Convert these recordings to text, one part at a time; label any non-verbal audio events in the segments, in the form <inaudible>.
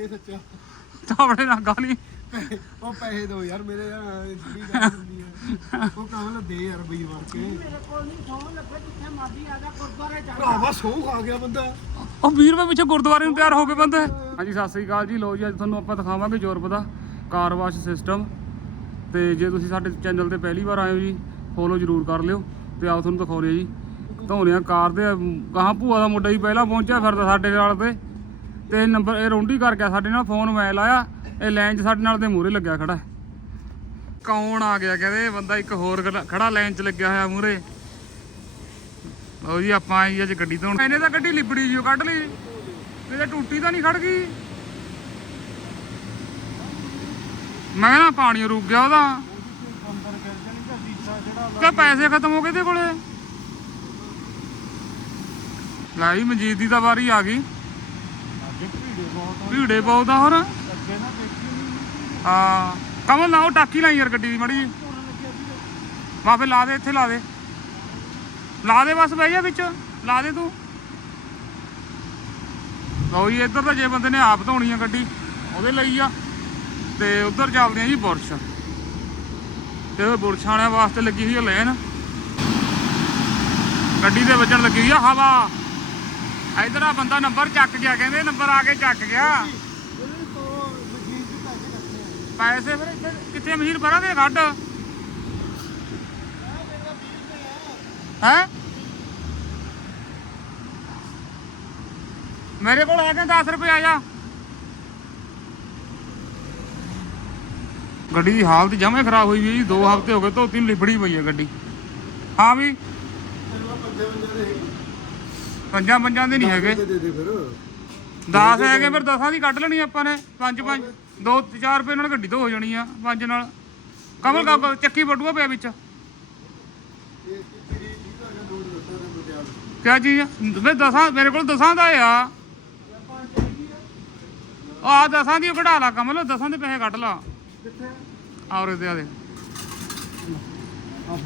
ਇਹ ਸੱਚਾ। ਚਾਵੜੇ ਨਾ ਗਾਲੀ ਉਹ ਪੈਸੇ ਦਿਓ ਯਾਰ ਮੇਰੇ ਯਾਰ ਵੀ ਗੱਲ ਹੁੰਦੀ ਹੈ ਉਹ ਕਹਾਂ ਦੇ ਯਾਰ ਬਈ ਕੇ। ਮੇਰੇ ਕੋਲ ਨਹੀਂ ਸੌਂ ਲੱਗੇ ਜਿੱਥੇ ਮਰਜ਼ੀ ਆ ਜਾ ਗੁਰਦੁਆਰੇ ਜਾ। ਭਰਾਵਾ ਸੌ ਖਾ ਗਿਆ ਬੰਦਾ। ਉਹ 20 ਰੁਪਏ ਪਿੱਛੇ ਗੁਰਦੁਆਰੇ ਨੂੰ ਤਿਆਰ ਹੋ ਕੇ ਬੰਦੇ। ਹਾਂਜੀ ਸਤਿ ਸ੍ਰੀ ਅਕਾਲ ਜੀ। ਲੋ ਜੀ ਅੱਜ ਤੁਹਾਨੂੰ ਆਪਾਂ ਦਿਖਾਵਾਂਗੇ ਯੂਰਪ ਦਾ ਕਾਰ ਵਾਸ਼ ਸਿਸਟਮ। ਤੇ ਜੇ ਤੁਸੀਂ ਸਾਡੇ ਚੈਨਲ ਤੇ ਪਹਿਲੀ ਵਾਰ ਆਏ ਹੋ ਜੀ ਫੋਲੋ ਜਰੂਰ ਕਰ ਲਿਓ ਤੇ ਆਓ ਤੁਹਾਨੂੰ ਦਿਖਾਉਣੇ ਆ ਜੀ। ਧੌਣੇ ਆ ਕਾਰ ਦੇ ਗਾਹਾਂ ਭੂਆ ਦਾ ਮੁੰਡਾ ਹੀ ਪਹਿਲਾਂ ਪਹੁੰਚਿਆ ਫਿਰਦਾ ਸਾਡੇ ਨਾਲ ਤੇ। ਤੇ ਨੰਬਰ, ਇਹ ਰੌਂਡੀ ਕਰ ਗਿਆ ਸਾਡੇ ਨਾਲ ਫੋਨ ਮੈਂ ਲਾਇਆ ਇਹ ਲਾਈਨ 'ਚ ਸਾਡੇ ਨਾਲ ਦੇ ਮੂਹਰੇ ਲੱਗਿਆ ਖੜਾ। ਕੌਣ ਆ ਗਿਆ ਕਹਿੰਦੇ ਬੰਦਾ ਇੱਕ ਹੋਰ ਖੜਾ- ਲਾਈਨ 'ਚ ਲੱਗਿਆ ਹੋਇਆ ਮੂਹਰੇ। ਲਓ ਜੀ, ਆਪਾਂ ਆਈ ਅੱਜ ਗੱਡੀ ਤੋਂ ਇਹਨੇ ਤਾਂ ਗੱਡੀ ਲਿਬੜੀ ਜੀ ਕੱਢ ਲਈ। ਇਹ ਤਾਂ ਟੂਟੀ ਤਾਂ ਨਹੀਂ ਖੜ ਗਈ। ਮੈਂ ਨਾ ਪਾਣੀ ਰੁਕ ਗਿਆ ਉਹਦਾ। ਕਿ ਪੈਸੇ ਖਤਮ ਹੋ ਗਏ ਤੇ ਕੋਲੇ। ਲਾਈ ਮਜੀਦ ਦੀ ਤਾਂ ਵਾਰੀ ਆ ਗਈ। ਬਹੁਤ ਭੀੜੇ ਬਹੁਤ ਆ ਹੋਰ ਅੱਗੇ ਨਾ ਦੇਖੀ ਹਾਂ। ਕਮਲ ਲਾਓ ਟਾਕੀ ਲਾਈ ਯਾਰ ਗੱਡੀ ਦੀ ਮੜੀ ਜੀ ਵਾਫੇ ਲਾ ਦੇ, ਇੱਥੇ ਲਾ ਦੇ। ਲਾ ਦੇ ਬਸ ਬਹਿ ਜਾ ਵਿੱਚ। ਲਾ ਦੇ ਤੂੰ। ਲਓ ਜੀ, ਇੱਧਰ ਤਾਂ ਜੇ ਬੰਦੇ ਨੇ ਆਪ ਧੋਣੀ ਆ ਗੱਡੀ, ਉਹਦੇ ਲਈ ਆ। ਤੇ ਉੱਧਰ ਚੱਲਦੇ ਆ ਜੀ ਬੁਰਸ਼। ਤੇ ਉਹ ਬੁਰਸ਼ ਵਾਲਿਆਂ ਵਾਸਤੇ ਲੱਗੀ ਹੋਈ ਆ ਲੈਨ। ਗੱਡੀ ਦੇ ਵੱਜਣ ਲੱਗੀ ਹੋਈ ਆ ਹਵਾ। ਇੱਧਰ ਆ ਬੰਦਾ ਨੰਬਰ ਚੱਕ ਗਿਆ, ਕਹਿੰਦੇ ਨੰਬਰ ਆ ਕੇ ਚੱਕ ਗਿਆ। ਪੈਸੇ ਫਿਰ ਇੱਥੇ ਕਿੱਥੇ ਮਸ਼ੀਨ ਭਰਾਂ ਦੇ ਕੱਢ ਹੈ? ਮੇਰੇ ਕੋਲ ਹੈਗੇ 10 ਰੁਪਏ, ਆ ਜਾ। ਗੱਡੀ ਦੀ ਹਾਲਤ ਜਮੇ ਖਰਾਬ ਹੋਈ ਵੀ ਹੈ ਜੀ। 2 ਹਫ਼ਤੇ ਹੋ ਗਏ ਧੋਤੀ ਨੂੰ ਲਿਬੜੀ ਪਈ ਹੈ ਗੱਡੀ। ਹਾਂ ਵੀ। ਬੰਦੇ ਬੰਦੇ ਦੇ ਪੰਜਾਂ ਪੰਜਾਂ ਦੇ ਨਹੀਂ ਹੈਗੇ। ਦੇ ਦੇ ਦੇ ਫਿਰ। 10 ਹੈਗੇ ਫਿਰ 10ਾਂ ਦੀ ਕੱਢ ਲੈਣੀ ਆਪਾਂ ਨੇ। 5 5 2 4 ਰੁਪਏ ਨਾਲ ਗੱਡੀ ਧੋ ਹੋ ਜਾਣੀ ਆ 5 ਨਾਲ। ਕਮਲ ਕਾ ਚੱਕੀ ਬਟੂਆ ਪਿਆ ਵਿੱਚ। ਤੇ ਕਿਆ ਚੀਜ਼? ਵੇ ਦਸਾਂ ਮੇਰੇ ਕੋਲ ਦਸਾਂ ਦਾ ਆ। ਆ ਦਸਾਂ ਦੀ ਓ ਕਢਾ ਲਾ ਕਮਲ ਦਸਾਂ ਦੇ ਪੈਸੇ ਕੱਢ ਲਾ। ਕਿੱਥੇ ਔਰ ਇਹਦੇ ਆ ਦੇ। ਆ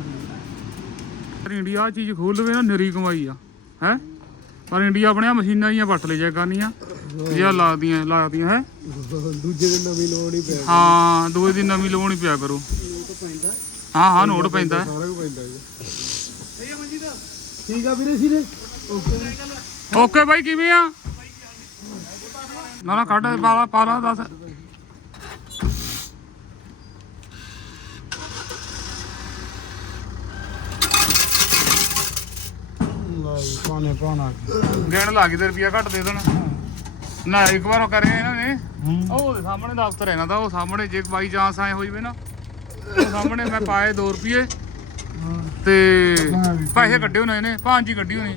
ਪਰ ਇੰਡੀਆ ਚੀਜ਼ ਖੋਲ ਲਵੇ ਨਾ ਨਰੀ ਕਮਾਈ ਆ। ਹੈ? ਪਰ ਇੰਡੀਆ ਆਪਣੀਆਂ ਮਸ਼ੀਨਾਂ ਜੀਆਂ ਵੱਟ ਲੈ ਜਾ ਕਰਨੀਆਂ ਜਿਆ ਲਾਦੀਆਂ ਲਾਦੀਆਂ ਹੈ। ਦੂਜੇ ਦਿਨ ਨਵੀਂ ਲੋੜ ਹੀ ਪੈ ਹਾਂ ਦੋ ਦਿਨ ਨਵੀਂ ਹੀ ਪਿਆ ਕਰੋ। ਹਾਂ ਹਾਂ ਨੋਟ ਪੈਂਦਾ। ਹੈ। ਸਾਰਾ ਕੁ ਪੈਂਦਾ ਜੀ। ਸਹੀ ਆ ਮਨਜੀਤ ਠੀਕ ਆ ਵੀਰੇ ਸੀਰੇ ਓਕੇ ਓਕੇ ਬਾਈ ਕਿਵੇਂ ਆ? ਨਾ ਨਾ ਕੱਢ ਪਾਲਾ ਪਾਲਾ ਦੱਸ। ਲੈ ਪਾਣੇ ਪਾਣਾ ਗਿਣ ਲਾ ਕੇ ਤੇ ਰੁਪਿਆ ਘੱਟ ਦੇ ਦੇਣ। ਨਾ ਇੱਕ ਵਾਰ ਉਹ ਕਰੇ ਇਹਨਾਂ ਨੇ। ਉਹ ਉਹਦੇ ਸਾਹਮਣੇ ਦਫ਼ਤਰ ਹੈ ਇਹਨਾਂ ਦਾ ਉਹ ਸਾਹਮਣੇ ਜੇ ਬਾਈ ਚਾਂਸ ਆਏ ਹੋ ਜਵੇ ਨਾ ਉਹ ਸਾਹਮਣੇ ਮੈਂ ਪਾਏ 2 ਰੁਪਏ ਤੇ ਪੈਸੇ ਕੱਢੇ ਹੋਣੇ ਨੇ ਪੰਜ ਹੀ ਕੱਢੀ ਹੋਣੀ।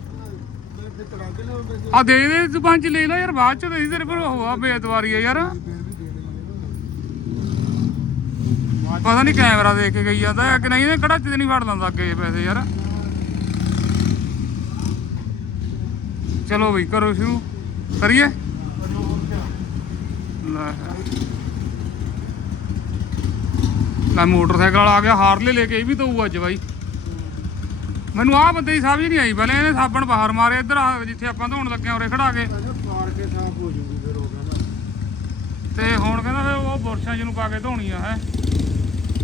ਆ ਦੇ ਦੇ ਤੂੰ ਪੰਜ ਲੈ ਲੈ ਯਾਰ ਬਾਅਦ ਚ ਦੇ ਦੇ ਤੇਰੇ ਪਰ ਹੋਆ ਬੇਦਵਾਰੀ ਆ ਯਾਰ। ਪਤਾ ਨਹੀਂ ਕੈਮਰਾ ਦੇਖ ਕੇ ਗਈ ਜਾਂਦਾ ਕਿ ਨਹੀਂ ਕਿਹੜਾ ਤੇ ਨਹੀਂ ਫੜ ਲੈਂਦਾ ਅੱਗੇ ਪੈਸੇ ਯਾਰ। ਚਲੋ ਬਈ ਕਰੋ ਸ਼ੁਰੂ। ਕਰੀਏ? ਲੈ। ਮੋਟਰਸਾਈਕਲ ਵਾਲਾ ਆ ਗਿਆ ਹਾਰਲੇ ਲੈ ਕੇ ਇਹ ਵੀ ਦਊ ਅੱਜ ਬਾਈ। ਮੈਨੂੰ ਆਹ ਬੰਦੇ ਦੀ ਸਮਝ ਨਹੀਂ ਆਈ ਪਹਿਲੇ ਇਹਨੇ ਸਾਬਣ ਬਾਹਰ ਮਾਰੇ ਇੱਧਰ ਆ ਜਿੱਥੇ ਆਪਾਂ ਧੋਣ ਲੱਗੇ ਉਰੇ ਖੜਾ ਕੇ। ਪਾੜ ਕੇ ਸਾਫ਼ ਹੋ ਜੂਗੀ ਫਿਰ ਉਹ ਕਹਿੰਦਾ। ਤੇ ਹੁਣ ਕਹਿੰਦਾ ਫਿਰ ਉਹ ਬੁਰਸ਼ਾਂ ਜਿਹਨੂੰ ਪਾ ਕੇ ਧੋਣੀ ਆ ਹੈ।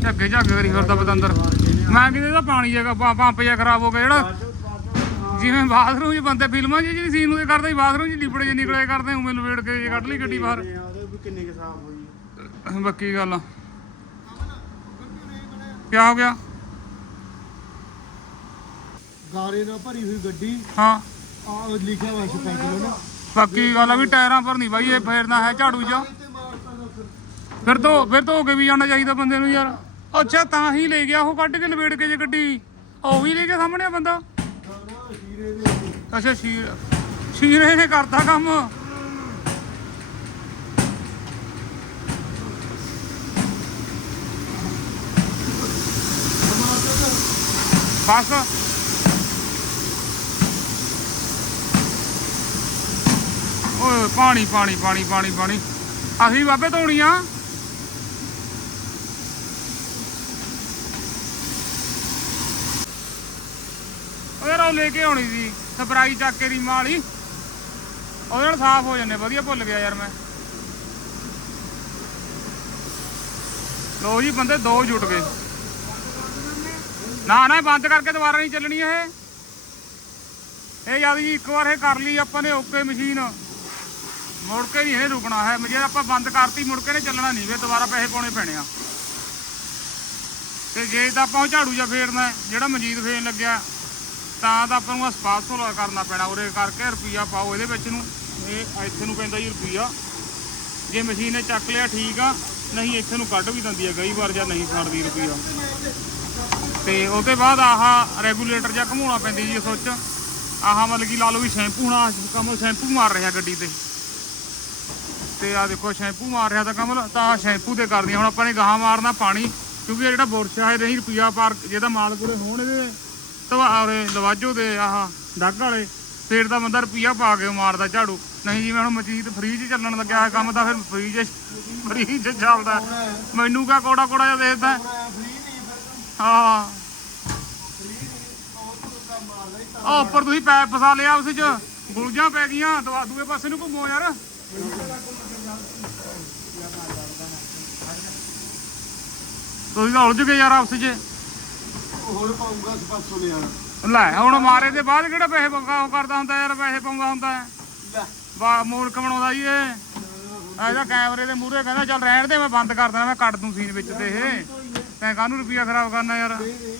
ਝੱਗੇ ਝੱਗੇ ਕਰੀ ਫਿਰਦਾ ਪਤੰਦਰ। ਮੈਂ ਕਿਤੇ ਇਹਦਾ ਪਾਣੀ ਜਗਾ ਪੰਪ ਜਿਹਾ ਖਰਾਬ ਹੋ ਗਿਆ ਜਿਹੜਾ। ਜਿਵੇਂ ਬਾਥਰੂਮ 'ਚ ਬੰਦੇ ਫਿਲਮਾਂ 'ਚ ਜਿਹੜੀ ਸੀਨ ਉਹਦੇ ਕਰਦੇ ਬਾਥਰੂਮ 'ਚ ਲਿਬੜੇ ਜੇ ਨਿਕਲੇ ਕਰਦੇ ਉਵੇਂ ਲਵੇੜ ਕੇ ਜੇ ਕੱਢ ਲਈ ਗੱਡੀ ਬਾਹਰ। ਉਹਦੇ ਵੀ ਕਿੰਨੀ ਕੁ ਸਾਫ਼ ਹੋਈ? ਬੱਕੀ ਗੱਲ ਆ। ਕਿਆ ਹੋ ਗਿਆ? ਗਾਰੇ ਨਾਲ ਭਰੀ ਹੋਈ ਗੱਡੀ। ਹਾਂ। ਆ ਲਿਖਿਆ ਹੋਇਆ ਸਪੈਸ਼ਲ ਨਾ। ਬਾਕੀ ਗੱਲ ਆ ਵੀ ਟਾਇਰਾਂ ਪਰ ਨਹੀਂ ਬਾਈ ਇਹ ਫੇਰਨਾ ਹੈ ਝਾੜੂ ਦਾ ਫਿਰ ਤੋਂ ਫਿਰ ਤੋਂ ਹੋ ਕੇ ਵੀ ਜਾਣਾ ਚਾਹੀਦਾ ਬੰਦੇ ਨੂੰ ਯਾਰ। ਅੱਛਾ ਤਾਂ ਹੀ ਲੈ ਗਿਆ ਉਹ ਕੱਢ ਕੇ ਲਵੇੜ ਕੇ ਜੇ ਗੱਡੀ। ਉਹ ਵੀ ਲੈ ਕੇ ਸਾਹਮਣੇ ਆ ਬੰਦਾ। ਅੱਛਾ ਸ਼ੀਰ ਸ਼ੀਰੇ ਨੇ ਕਰਤਾ ਕੰਮ। ਬਸ। ਓਏ, ਪਾਣੀ ਪਾਣੀ ਪਾਣੀ ਪਾਣੀ ਪਾਣੀ। ਅਸੀਂ ਬਾਬੇ ਧੋਣੀਆਂ ਉਹ ਲੈ ਕੇ ਆਉਣੀ ਸੀ, ਸਪਰਾਈ ਚੱਕ ਕੇ ਰੀਮਾ ਵਾਲੀ ਉਹਦੇ ਨਾਲ ਸਾਫ਼ ਹੋ ਜਾਂਦੇ, ਵਧੀਆ ਭੁੱਲ ਗਿਆ ਯਾਰ ਮੈਂ। ਲੋ ਜੀ ਬੰਦੇ ਦੋ ਜੁਟ ਗਏ। ਨਾ ਨਾ ਬੰਦ ਕਰਕੇ ਦੁਬਾਰਾ ਨਹੀਂ ਚੱਲਣੀ ਇਹ। ਇਹ ਜਦ ਜੀ, ਇੱਕ ਵਾਰ ਇਹ ਕਰ ਲਈ ਆਪਾਂ ਨੇ ਓਕੇ ਮਸ਼ੀਨ। ਮੁੜ ਕੇ ਨਹੀਂ ਇਹ ਰੁਕਣਾ ਹੈ। ਜੇ ਆਪਾਂ ਬੰਦ ਕਰਤੀ, ਮੁੜ ਕੇ ਨੇ ਚੱਲਣਾ ਨਹੀਂ। ਵੇ ਦੁਬਾਰਾ ਪੈਸੇ ਪਾਉਣੇ ਪੈਣੇ ਆ। ਤੇ ਜੇ ਤਾਂ ਆਪਾਂ ਉਹ ਝਾੜੂ ਜਾਂ ਫੇਰਨਾ, ਜਿਹੜਾ ਮਜੀਦ ਫੇਰਨ ਲੱਗਿਆ। ਤਾਂ ਤਾਂ ਆਪਾਂ ਨੂੰ ਸਪਾਸੋ ਕਰਨਾ ਪੈਣਾ, ਉਰੇ ਕਰਕੇ ਰੁਪਈਆ ਪਾਓ ਇਹਦੇ ਵਿੱਚ ਨੂੰ। ਇਹ ਇੱਥੇ ਨੂੰ ਪੈਂਦਾ ਜੀ ਰੁਪਈਆ। ਜੇ ਮਸ਼ੀਨ ਨੇ ਚੱਕ ਲਿਆ ਠੀਕ ਆ, ਨਹੀਂ ਇੱਥੇ ਨੂੰ ਕੱਢ ਵੀ ਦਿੰਦੀ ਆ, ਕਈ ਵਾਰ ਜਾਂ ਨਹੀਂ ਫੜਦੀ ਰੁਪਈਆ। ਤੇ ਉਹਦੇ ਬਾਅਦ ਆਹ ਰੈਗੂਲੇਟਰ ਜਾਂ ਘਮਾਉਣਾ ਪੈਂਦੀ ਜੀ ਸੁੱਚ। ਆਹ ਮਤਲਬ ਕਿ ਲਾ ਲਓ ਵੀ ਸ਼ੈਂਪੂ ਨਾ ਕਮਲ ਸ਼ੈਂਪੂ ਮਾਰ ਰਿਹਾ ਗੱਡੀ ਤੇ। ਤੇ ਆ ਦੇਖੋ, ਸ਼ੈਂਪੂ ਮਾਰ ਰਿਹਾ ਤਾਂ ਕਮਲ, ਤਾਂ ਆਹ ਸ਼ੈਂਪੂ ਤੇ ਕਰਦੀ ਹੁਣ ਆਪਾਂ ਨੇ ਗਾਹਾਂ ਮਾਰਨਾ ਪਾਣੀ, ਕਿਉਂਕਿ ਇਹ ਜਿਹੜਾ ਬੁਰਸ਼ ਆ ਇਹ ਨਹੀਂ ਰੁਪਈਆ ਪਾਰ ਜਿਹਦਾ ਮਾਲ ਕੋਲੇ ਹੋਣ ਇਹਦੇ ਤਵਾਰੇ ਲਵਾਜੋ ਦੇ ਆਹ ਡੱਗ ਵਾਲੇ, ਫੇਰ ਤਾਂ ਬੰਦਾ ਰੁਪਈਆ ਪਾ ਕੇ ਮਾਰਦਾ ਝਾੜੂ। ਨਹੀਂ ਜਿਵੇਂ ਹੁਣ ਮਜੀਦ ਫ੍ਰੀਜ ਚੱਲਣ ਲੱਗਿਆ ਕੰਮ ਤਾਂ ਫਿਰ ਫ੍ਰੀਜ ਫ੍ਰੀਜ ਚੱਲਦਾ। ਮੈਨੂੰ ਕਾ ਕੋੜਾ ਕੋੜਾ ਜਿਹਾ ਦੇਖਦਾ ਹਾਂ? ਆ ਉੱਪਰ ਤੁਸੀਂ ਪੈਪ ਫਸਾ ਲਿਆ ਉਸ ਚ ਗੁਲਜਾਂ ਪੈ ਗਈਆਂ। ਦੂਏ ਪਾਸੇ ਨੂੰ ਘੁੰਮੋ ਯਾਰ। ਤੁਸੀਂ ਤਾਂ ਉਲਝ ਗਏ ਯਾਰ ਆਪਸ ਚ ਪਾਉਂਗਾ ਯਾਰ ਲੈ ਹੁਣ ਮਾਰੇ ਦੇ ਬਾਅਦ ਕਿਹੜਾ ਪੈਸੇ ਬੰਗਾ ਉਹ ਕਰਦਾ ਹੁੰਦਾ ਯਾਰ ਪੈਸੇ ਪਾਉਂਦਾ ਹੁੰਦਾ। ਹੈ ਲੈ ਵਾ ਮੂਰਖ ਬਣਾਉਂਦਾ ਜੀ ਇਹ ਇਹਦਾ ਕੈਮਰੇ ਦੇ ਮੂਹਰੇ ਕਹਿੰਦਾ ਚੱਲ ਰਹਿਣ ਦੇ ਮੈਂ ਬੰਦ ਕਰ ਦੇਣਾ ਮੈਂ ਕੱਢ ਦੂੰ ਸੀਨ ਵਿੱਚ ਤੇ ਇਹ। ਤੈਂ ਕਾਹਨੂੰ ਰੁਪਿਆ ਖਰਾਬ ਕਰਨਾ ਯਾਰ? ਨਹੀਂ ਨਹੀਂ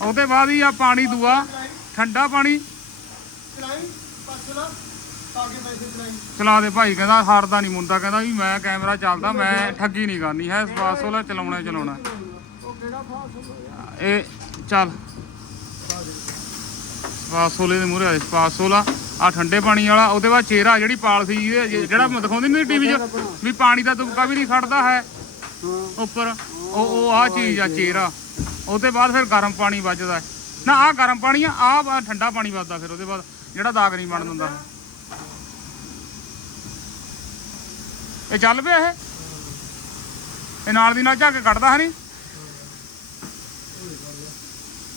ਉਹਦੇ ਬਾਅਦ ਹੀ ਆ ਪਾਣੀ ਦੂਆ। ਠੰਡਾ ਪਾਣੀ। ਚਲਾਈ ਪਾਸੋ ਲਾ। ਪਾ ਕੇ ਪੈਸੇ ਚਲਾਈ। ਚਲਾ ਦੇ ਭਾਈ ਕਹਿੰਦਾ ਹਾਰਦਾ ਨਹੀਂ ਮੁੰਡਾ ਕਹਿੰਦਾ ਵੀ ਮੈਂ ਕੈਮਰਾ ਚੱਲਦਾ ਮੈਂ ਠੱਗੀ ਨਹੀਂ ਕਰਨੀ ਹੈ ਸਪਾਸੋਲਾ ਚਲਾਉਣਾ ਹੀ ਚਲਾਉਣਾ ਉਹ ਕਿਹੜਾ ਫਾਸ ਹੋਇਆ ਇਹ ਚੱਲ। ਸਪਾਸੋਲੇ ਦੇ ਮੂਹਰੇ ਆ ਸਪਾਸੋਲਾ ਆ ਠੰਡੇ ਪਾਣੀ ਵਾਲਾ, ਉਹਦੇ ਬਾਅਦ ਚਿਹਰਾ ਜਿਹੜੀ ਪਾਲਸੀ ਜਿਹਦੇ- ਜਿਹੜਾ ਦਿਖਾਉਂਦੀ ਨਹੀਂ ਟੀਵੀ 'ਚ, ਵੀ ਪਾਣੀ ਦਾ ਤੁਪਕਾ ਵੀ ਨਹੀਂ ਖੜਦਾ ਹੈ। ਉੱਪਰ। ਉਹ ਉਹ ਆ ਚੀਜ਼ ਆ, ਚਿਹਰਾ। ਉਹਦੇ ਬਾਅਦ ਫਿਰ ਗਰਮ ਪਾਣੀ ਵੱਜਦਾ ਨਾ ਆ ਗਰਮ ਪਾਣੀ ਆ ਆ ਠੰਡਾ ਪਾਣੀ ਵੱਜਦਾ ਫਿਰ, ਉਹਦੇ ਬਾਅਦ ਜਿਹੜਾ ਦਾਗ ਨਹੀਂ ਬਣ ਦਿੰਦਾ। ਇਹ ਚੱਲ ਪਿਆ ਇਹ? ਇਹ ਨਾਲ ਦੀ ਨਾਲ ਝੱਗ ਕੱਢਦਾ ਹੈ ਨਹੀਂ